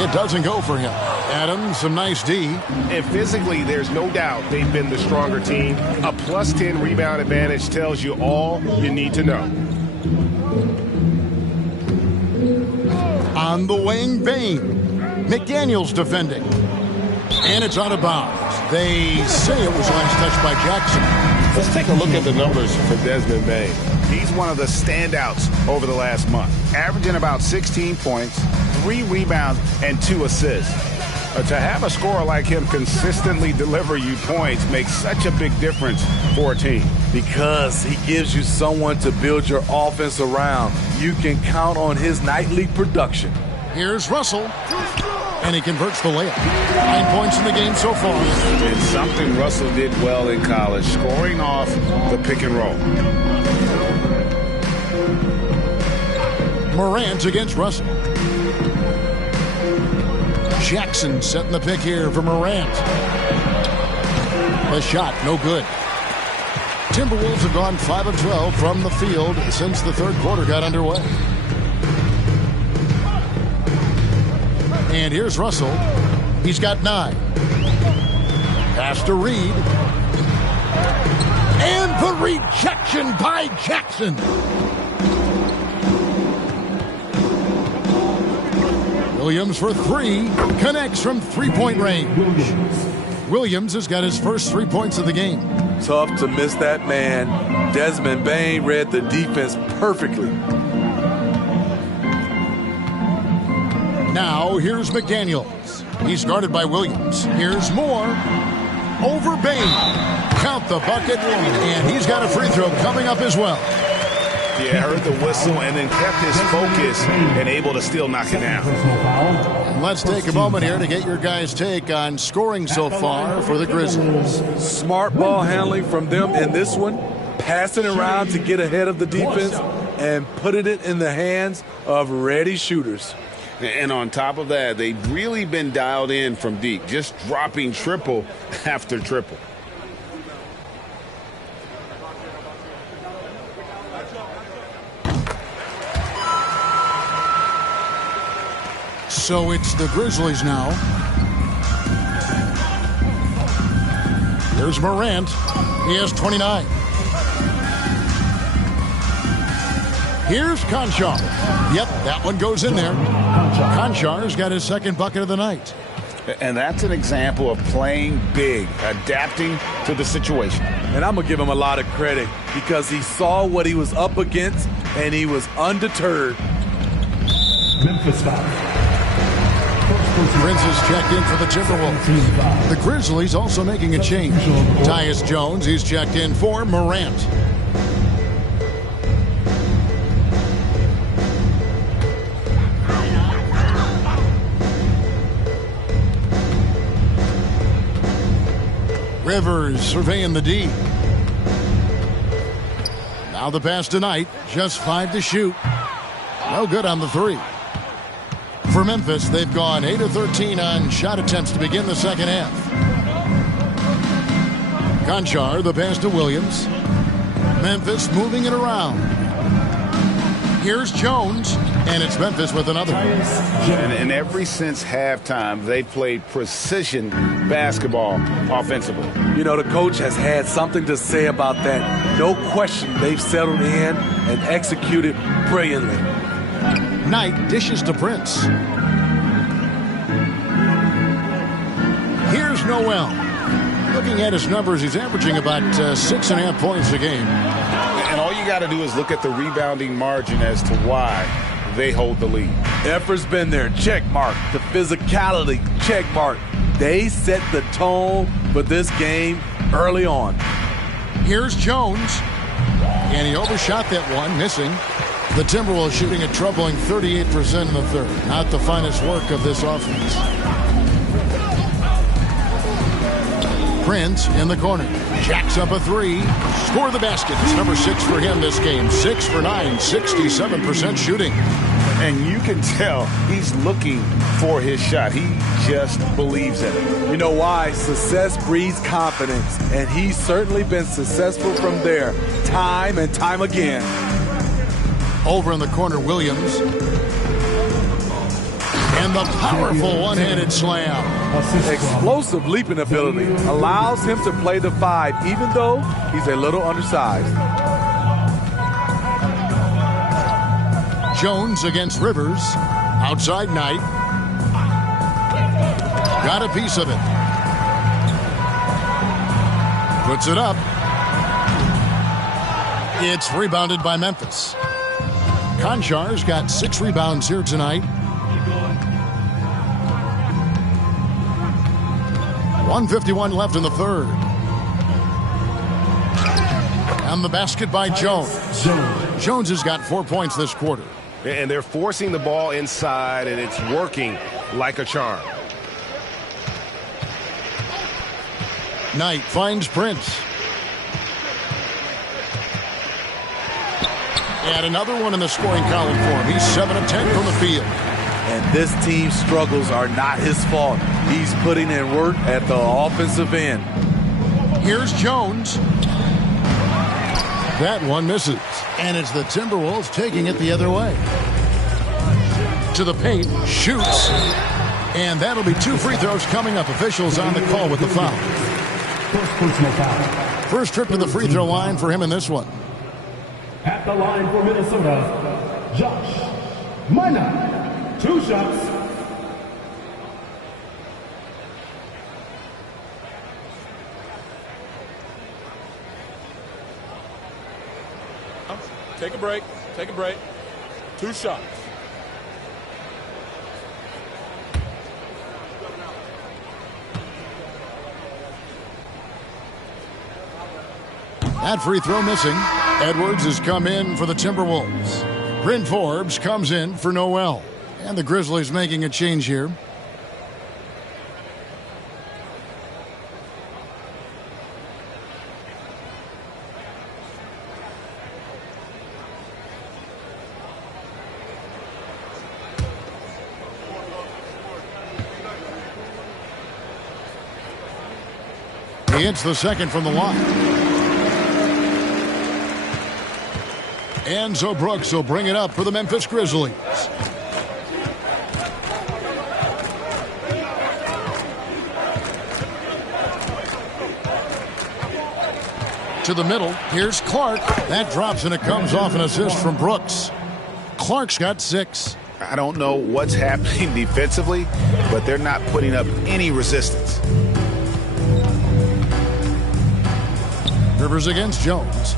It doesn't go for him. Adams, some nice D. And physically, there's no doubt they've been the stronger team. A +10 rebound advantage tells you all you need to know. On the wing, Bain. McDaniels defending. And it's out of bounds. They say it was last touched by Jackson. Let's take a look at the numbers for Desmond Bain. He's one of the standouts over the last month, averaging about 16 points, 3 rebounds, and 2 assists. To have a scorer like him consistently deliver you points makes such a big difference for a team. Because he gives you someone to build your offense around. You can count on his nightly production. Here's Russell. And he converts the layup. 9 points in the game so far. It's something Russell did well in college, scoring off the pick and roll. Morant against Russell. Jackson setting the pick here for Morant. The shot, no good. Timberwolves have gone 5 of 12 from the field since the third quarter got underway. And here's Russell. He's got 9. Pass to Reed. And the rejection by Jackson. Williams for 3. Connects from three-point range. Williams has got his first 3 points of the game. Tough to miss that man. Desmond Bane read the defense perfectly. Now, here's McDaniels. He's guarded by Williams. Here's Moore. Over Bane. Count the bucket, and he's got a free throw coming up as well. Yeah, heard the whistle and then kept his focus and able to still knock it down. And let's take a moment here to get your guys' take on scoring so far for the Grizzlies. Smart ball handling from them in this one. Passing around to get ahead of the defense and putting it in the hands of ready shooters. And on top of that, they've really been dialed in from deep, just dropping triple after triple. So it's the Grizzlies now. Here's Morant. He has 29. Here's Conchar. Yep, that one goes in there. Conchar's got his second bucket of the night. And that's an example of playing big, adapting to the situation. And I'm going to give him a lot of credit because he saw what he was up against and he was undeterred. Memphis foul. Prince is checked in for the Timberwolves. The Grizzlies also making a change. Tyus Jones, he's checked in for Morant. Rivers surveying the D. Now the pass tonight, just 5 to shoot. No good on the 3. For Memphis, they've gone 8 of 13 on shot attempts to begin the second half. Conchar, the pass to Williams. Memphis moving it around. Here's Jones, and it's Memphis with another. And ever since halftime, they played precision basketball offensively. You know, the coach has had something to say about that. No question, they've settled in and executed brilliantly. Knight dishes to Prince. Here's Noel. Looking at his numbers, he's averaging about 6.5 points a game. And all you got to do is look at the rebounding margin as to why they hold the lead. Effort's been there, check mark. The physicality, check mark. They set the tone for this game early on. Here's Jones. And he overshot that one, missing. The Timberwolves shooting a troubling 38% in the third. Not the finest work of this offense. Prince in the corner. Jacks up a 3. Score the basket. It's number 6 for him this game. 6 for 9. 67% shooting. And you can tell he's looking for his shot. He just believes in it. You know why? Success breeds confidence. And he's certainly been successful from there time and time again. Over in the corner, Williams. And the powerful one-handed slam. Explosive leaping ability allows him to play the 5, even though he's a little undersized. Jones against Rivers. Outside Knight. Got a piece of it. Puts it up. It's rebounded by Memphis. Conchar's got 6 rebounds here tonight. 1:51 left in the third. And the basket by Jones. Jones has got 4 points this quarter. And they're forcing the ball inside, and it's working like a charm. Knight finds Prince. And another one in the scoring column for him. He's 7 of 10 from the field. and this team's struggles are not his fault. He's putting in work at the offensive end. Here's Jones. That one misses. And it's the Timberwolves taking it the other way. To the paint, shoots. And that'll be 2 free throws coming up. Officials on the call with the foul. First personal foul. First trip to the free throw line for him in this one. At the line for Minnesota, Josh Minott. 2 shots. Take a break. Take a break. 2 shots. That free throw missing. Edwards has come in for the Timberwolves. Bryn Forbes comes in for Noel. And the Grizzlies making a change here. He hits the second from the line. Enzo Brooks will bring it up for the Memphis Grizzlies. To the middle. Here's Clark. That drops and it comes off an assist from Brooks. Clark's got 6. I don't know what's happening defensively, but they're not putting up any resistance. Rivers against Jones.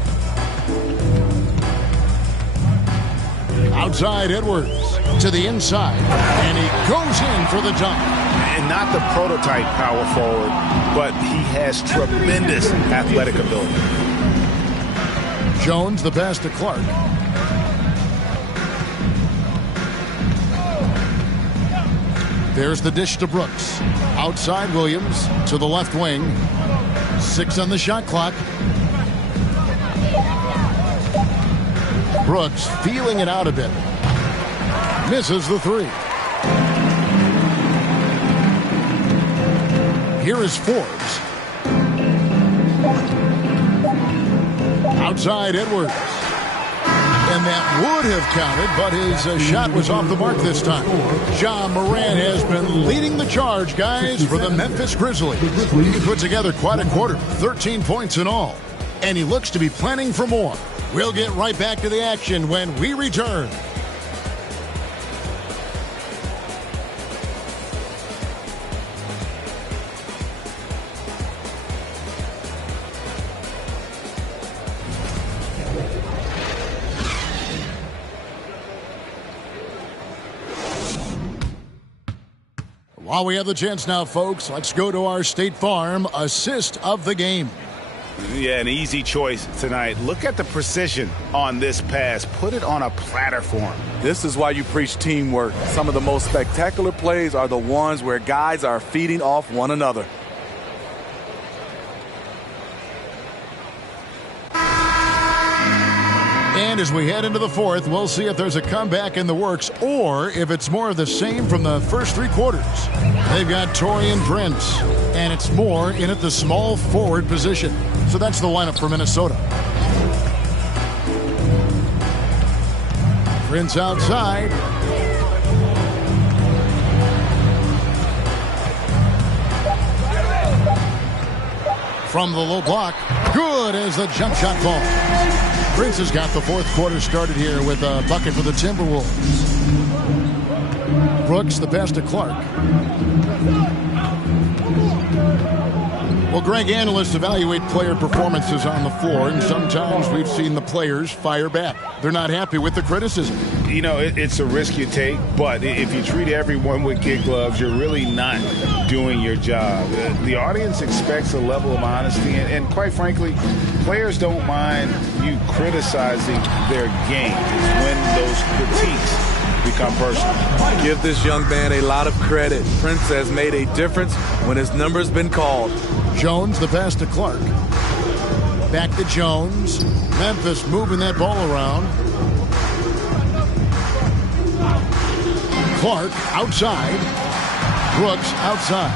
Outside Edwards to the inside, and he goes in for the dunk. And not the prototype power forward, but he has tremendous athletic ability. Jones the pass to Clark. There's the dish to Brooks. Outside Williams to the left wing. 6 on the shot clock. Brooks feeling it out a bit. Misses the 3. Here is Forbes. Outside Edwards. And that would have counted, but his shot was off the mark this time. Ja Morant has been leading the charge, guys, for the Memphis Grizzlies. He put together quite a quarter, 13 points in all. And he looks to be planning for more. We'll get right back to the action when we return. While we have the chance now, folks, let's go to our State Farm assist of the game. Yeah, an easy choice tonight. Look at the precision on this pass. Put it on a platter for him. This is why you preach teamwork. Some of the most spectacular plays are the ones where guys are feeding off one another. And as we head into the 4th, we'll see if there's a comeback in the works or if it's more of the same from the first 3 quarters. They've got Taurean Prince, and it's more in at the small forward position. So that's the lineup for Minnesota. Prince outside. From the low block, good as the jump shot falls. Prince has got the 4th quarter started here with a bucket for the Timberwolves. Brooks the pass to Clark. Well, Greg, analysts evaluate player performances on the floor, and sometimes we've seen the players fire back. They're not happy with the criticism. You know, it's a risk you take, but if you treat everyone with kid gloves, you're really not doing your job. The audience expects a level of honesty, and quite frankly, players don't mind you criticizing their game. It's when those critiques become personal. Give this young man a lot of credit. Prince has made a difference when his number's been called. Jones the pass to Clark. Back to Jones. Memphis moving that ball around. Clark outside. Brooks outside.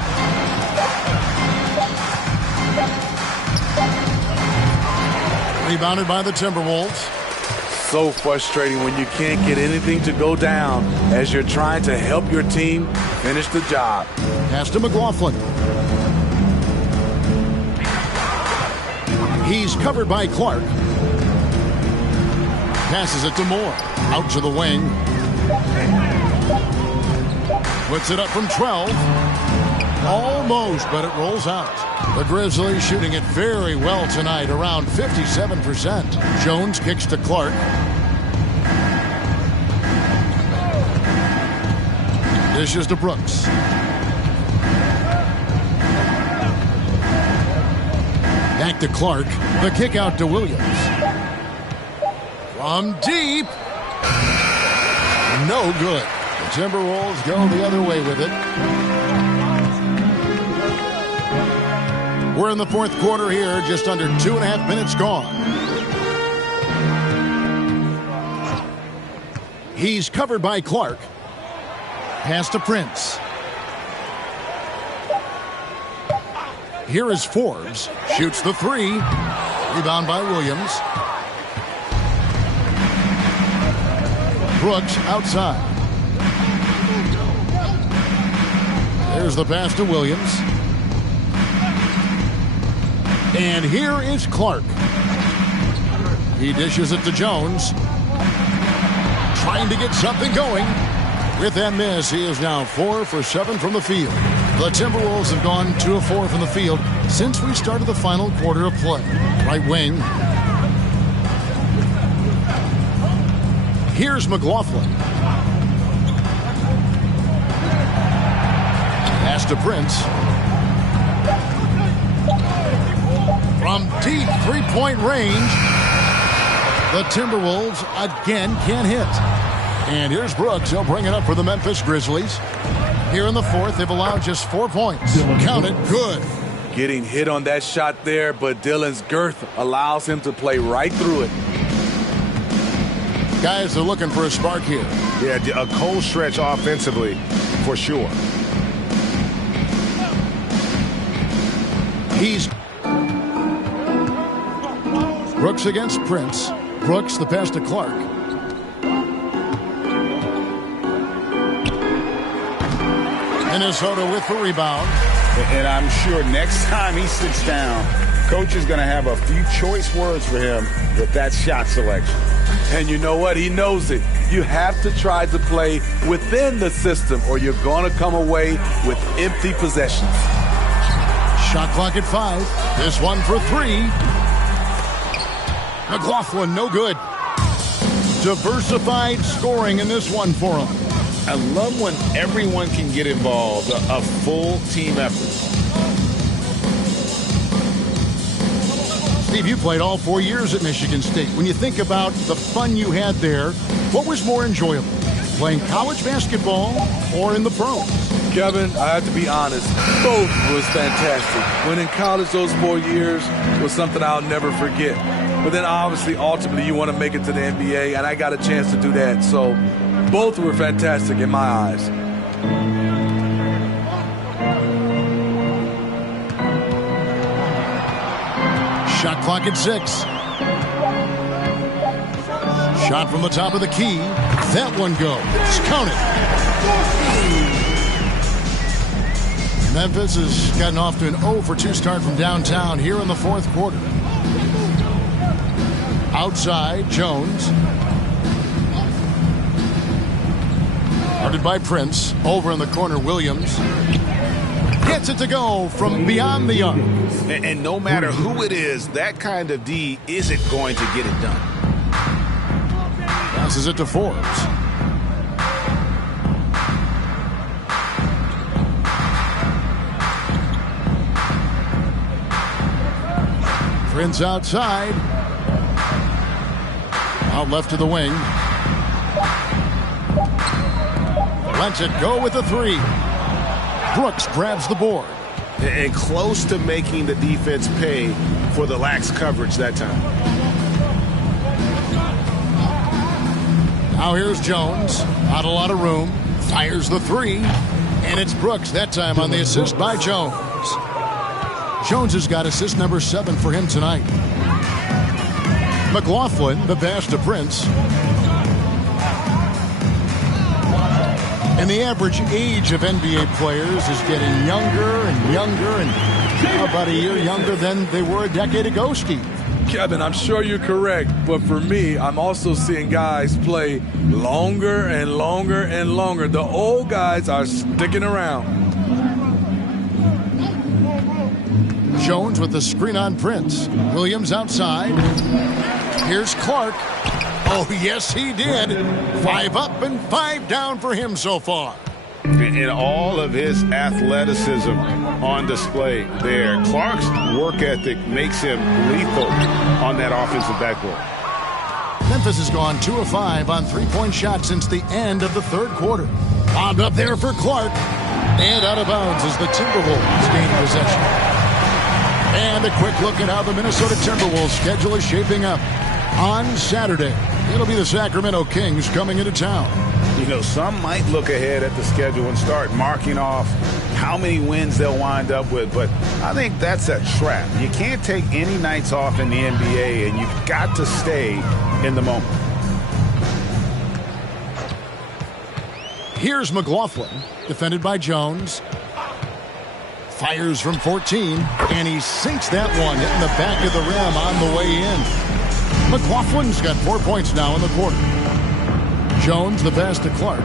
Rebounded by the Timberwolves. So frustrating when you can't get anything to go down as you're trying to help your team finish the job. Pass to McLaughlin. He's covered by Clark. Passes it to Moore. Out to the wing. Puts it up from 12. Almost, but it rolls out. The Grizzlies shooting it very well tonight, around 57%. Jones kicks to Clark. Dishes to Brooks. Back to Clark. The kick out to Williams. From deep. No good. The Timberwolves go the other way with it. We're in the fourth quarter here, just under 2.5 minutes gone. He's covered by Clark. Pass to Prince. Here is Forbes. Shoots the three. Rebound by Williams. Brooks outside. There's the pass to Williams. And here is Clark. He dishes it to Jones. Trying to get something going. With that miss, he is now 4 for 7 from the field. The Timberwolves have gone 2 of 4 from the field since we started the final quarter of play. Right wing. Here's McLaughlin. Pass to Prince. From deep three-point range, the Timberwolves again can't hit. And here's Brooks. He'll bring it up for the Memphis Grizzlies. Here in the fourth, they've allowed just 4 points. Count it, good. Getting hit on that shot there, but Dillon's girth allows him to play right through it. Guys are looking for a spark here. Yeah, a cold stretch offensively, for sure. He's Brooks against Prince. Brooks, the pass to Clark. Minnesota with the rebound. And I'm sure next time he sits down, coach is going to have a few choice words for him with that shot selection. And you know what? He knows it. You have to try to play within the system or you're going to come away with empty possessions. Shot clock at 5. This one for 3. McLaughlin, no good. Diversified scoring in this one for him. I love when everyone can get involved, a full team effort. Steve, you played all 4 years at Michigan State. When you think about the fun you had there, what was more enjoyable, playing college basketball or in the pros? Kevin, I have to be honest, both was fantastic. When in college, those 4 years was something I'll never forget. But then obviously, ultimately, you want to make it to the NBA, and I got a chance to do that. So both were fantastic in my eyes. Shot clock at 6. Shot from the top of the key. That one goes. Count it. Memphis has gotten off to an 0 for 2 start from downtown here in the fourth quarter. Outside, Jones. Guarded by Prince. Over in the corner, Williams. Gets it to go from beyond the arc. And no matter who it is, that kind of D isn't going to get it done. Passes it to Forbes. Prince outside. Out left to the wing. Lets it go with the 3. Brooks grabs the board. And close to making the defense pay for the lax coverage that time. Now here's Jones. Not a lot of room. Fires the three, and it's Brooks that time on the assist by Jones. Jones has got assist number 7 for him tonight. McLaughlin, the pass to Prince. And the average age of NBA players is getting younger and younger, and about a year younger than they were a decade ago, Steve. Kevin, I'm sure you're correct, but for me, I'm also seeing guys play longer and longer and longer. The old guys are sticking around. Jones with the screen on Prince. Williams outside. Here's Clark. Oh, yes, he did. 5 up and 5 down for him so far. In all of his athleticism on display there, Clark's work ethic makes him lethal on that offensive backboard. Memphis has gone 2 of 5 on three-point shots since the end of the third quarter. Bombed up there for Clark. And out of bounds as the Timberwolves gain possession. And a quick look at how the Minnesota Timberwolves schedule is shaping up. On Saturday, it'll be the Sacramento Kings coming into town. You know, some might look ahead at the schedule and start marking off how many wins they'll wind up with, but I think that's a trap. You can't take any nights off in the NBA, and you've got to stay in the moment. Here's McLaughlin, defended by Jones. Fires from 14, and he sinks that one, hitting the back of the rim on the way in. McLaughlin's got 4 points now in the quarter. Jones, the pass to Clark.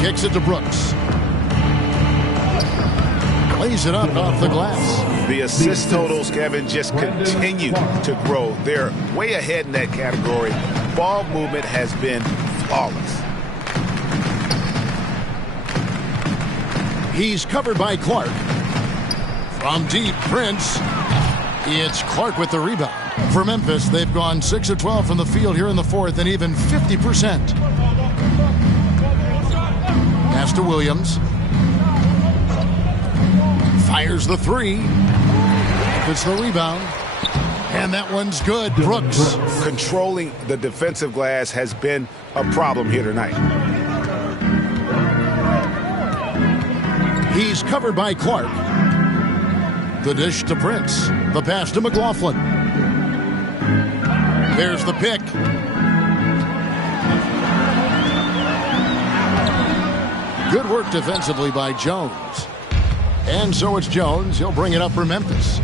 Kicks it to Brooks. Lays it up off the glass. The assist totals, Kevin, just continue to grow. They're way ahead in that category. Ball movement has been flawless. He's covered by Clark. From deep, Prince. It's Clark with the rebound. For Memphis, they've gone 6 of 12 from the field here in the fourth and even 50%. Pass to Williams. Fires the three. It's the rebound. And that one's good. Brooks. Controlling the defensive glass has been a problem here tonight. He's covered by Clark. The dish to Prince. The pass to McLaughlin. There's the pick. Good work defensively by Jones. And so it's Jones. He'll bring it up for Memphis.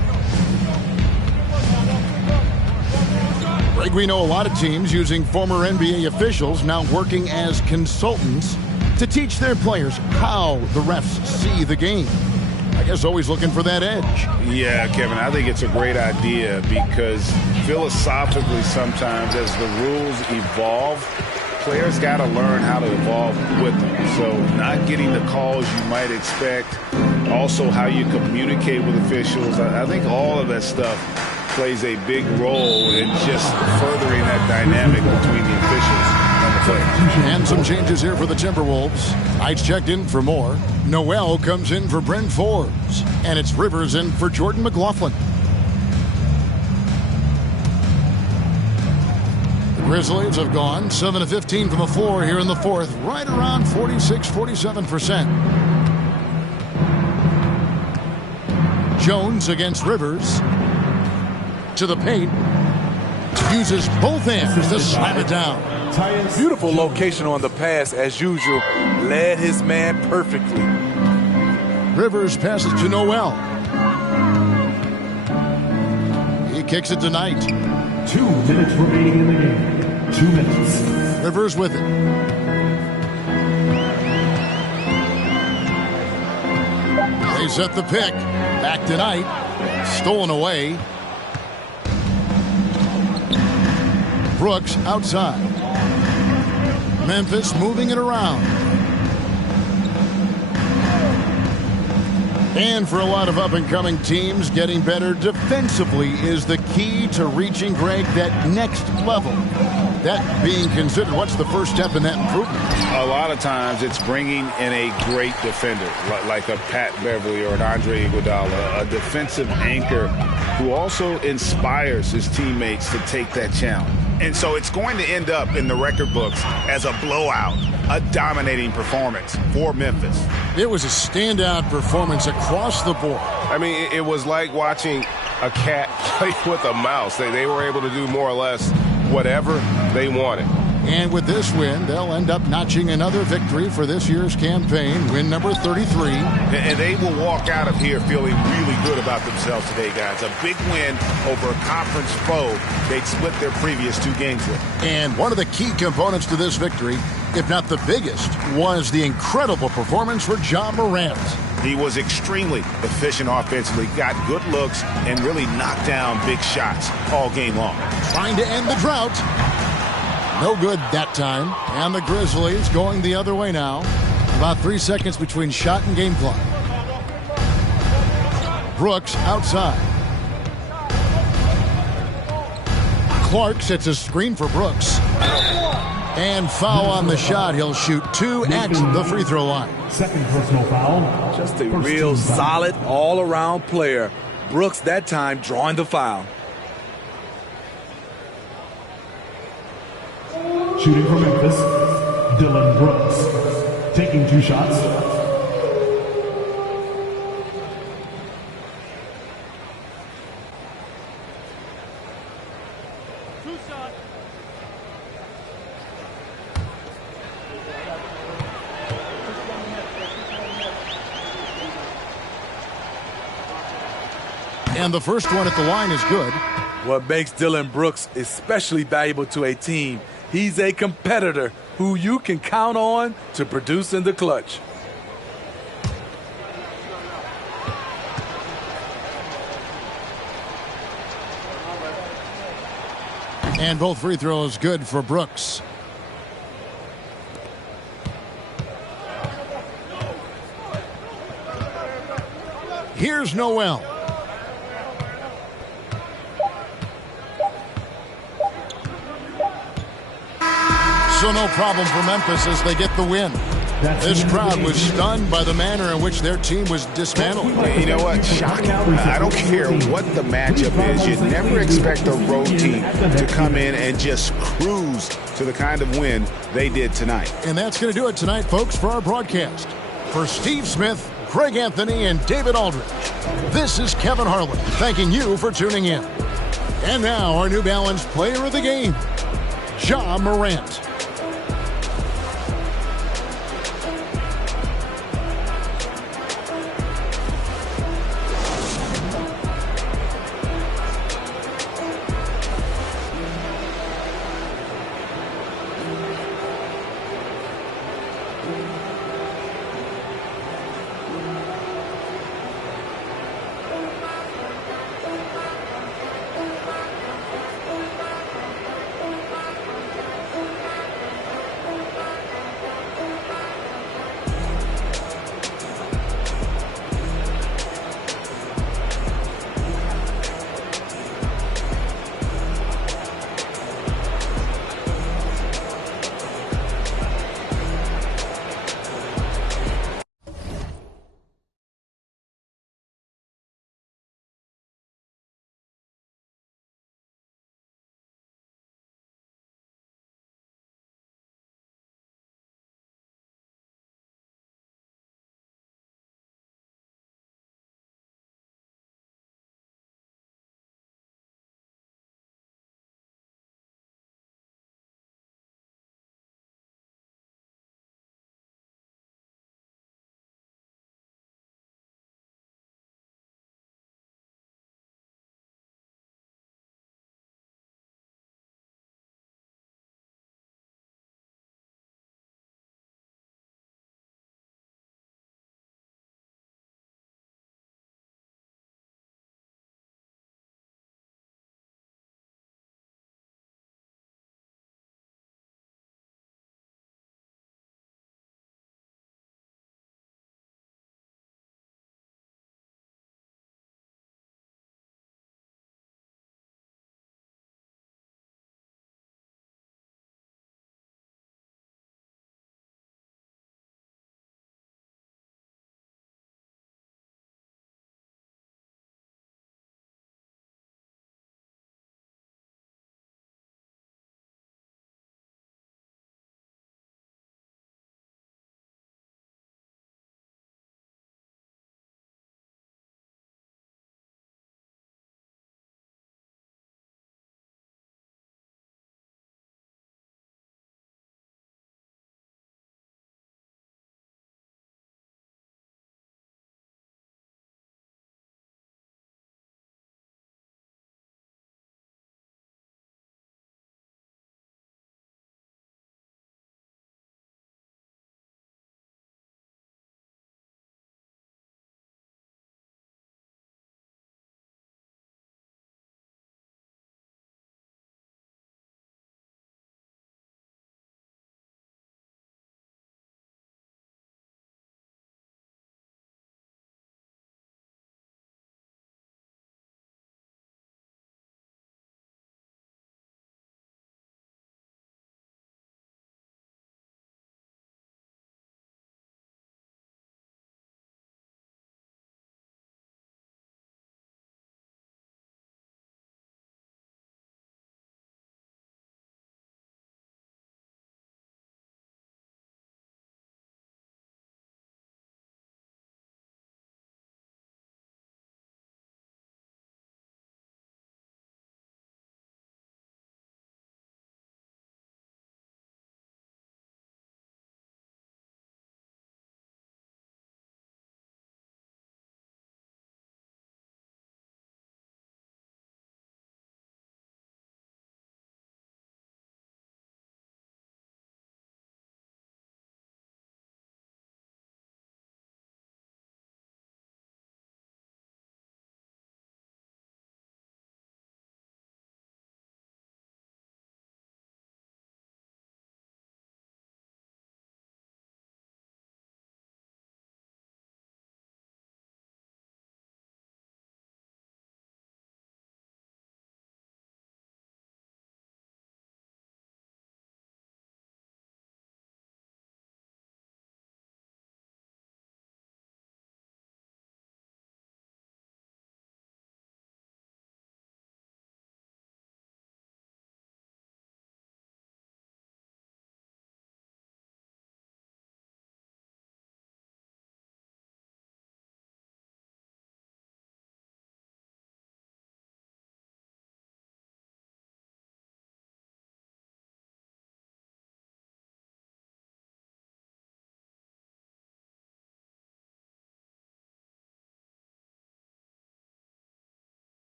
Greg, we know a lot of teams using former NBA officials now working as consultants to teach their players how the refs see the game. I guess always looking for that edge. Yeah, Kevin, I think it's a great idea because philosophically sometimes as the rules evolve, players got to learn how to evolve with them. So not getting the calls you might expect, also how you communicate with officials. I think all of that stuff plays a big role in just furthering that dynamic between the officials and the players. And some changes here for the Timberwolves. Heights checked in for Moore. Noel comes in for Brent Forbes. And it's Rivers in for Jordan McLaughlin. The Grizzlies have gone 7 of 15 from the floor here in the fourth, right around 46-47%. Jones against Rivers. To the paint. Uses both hands to slam it down. Beautiful location on the pass, as usual. Led his man perfectly. Rivers passes to Noel. He kicks it to Knight. 2 minutes remaining in the game. 2 minutes. Rivers with it. They set the pick. Back to Knight. Stolen away. Brooks outside. Memphis moving it around. And for a lot of up-and-coming teams, getting better defensively is the key to reaching, Greg, that next level. That being considered, what's the first step in that improvement? A lot of times it's bringing in a great defender, like a Pat Beverly or an Andre Iguodala, a defensive anchor who also inspires his teammates to take that challenge. And so it's going to end up in the record books as a blowout, a dominating performance for Memphis. It was a standout performance across the board. I mean, it was like watching a cat play with a mouse. They were able to do more or less whatever they wanted. And with this win, they'll end up notching another victory for this year's campaign, win number 33. And they will walk out of here feeling really good about themselves today, guys. A big win over a conference foe they'd split their previous 2 games with. And one of the key components to this victory, if not the biggest, was the incredible performance for Ja Morant. He was extremely efficient offensively, got good looks, and really knocked down big shots all game long. Trying to end the drought. No good that time. And the Grizzlies going the other way now. About 3 seconds between shot and game clock. Brooks outside. Clark sets a screen for Brooks. And foul on the shot. He'll shoot 2 at the free throw line. Second personal foul. Just a real solid all-around player. Brooks that time drawing the foul. Shooting for Memphis, Dylan Brooks. Taking 2 shots. And the first one at the line is good. What makes Dylan Brooks especially valuable to a team, he's a competitor who you can count on to produce in the clutch. And both free throws good for Brooks. Here's Noel. So no problem for Memphis as they get the win. This crowd was stunned by the manner in which their team was dismantled. You know what? Shocking. I don't care what the matchup is. You never expect a road team to come in and just cruise to the kind of win they did tonight. And that's going to do it tonight, folks, for our broadcast. For Steve Smith, Craig Anthony, and David Aldridge, this is Kevin Harlan thanking you for tuning in. And now our New Balance player of the game, Ja Morant.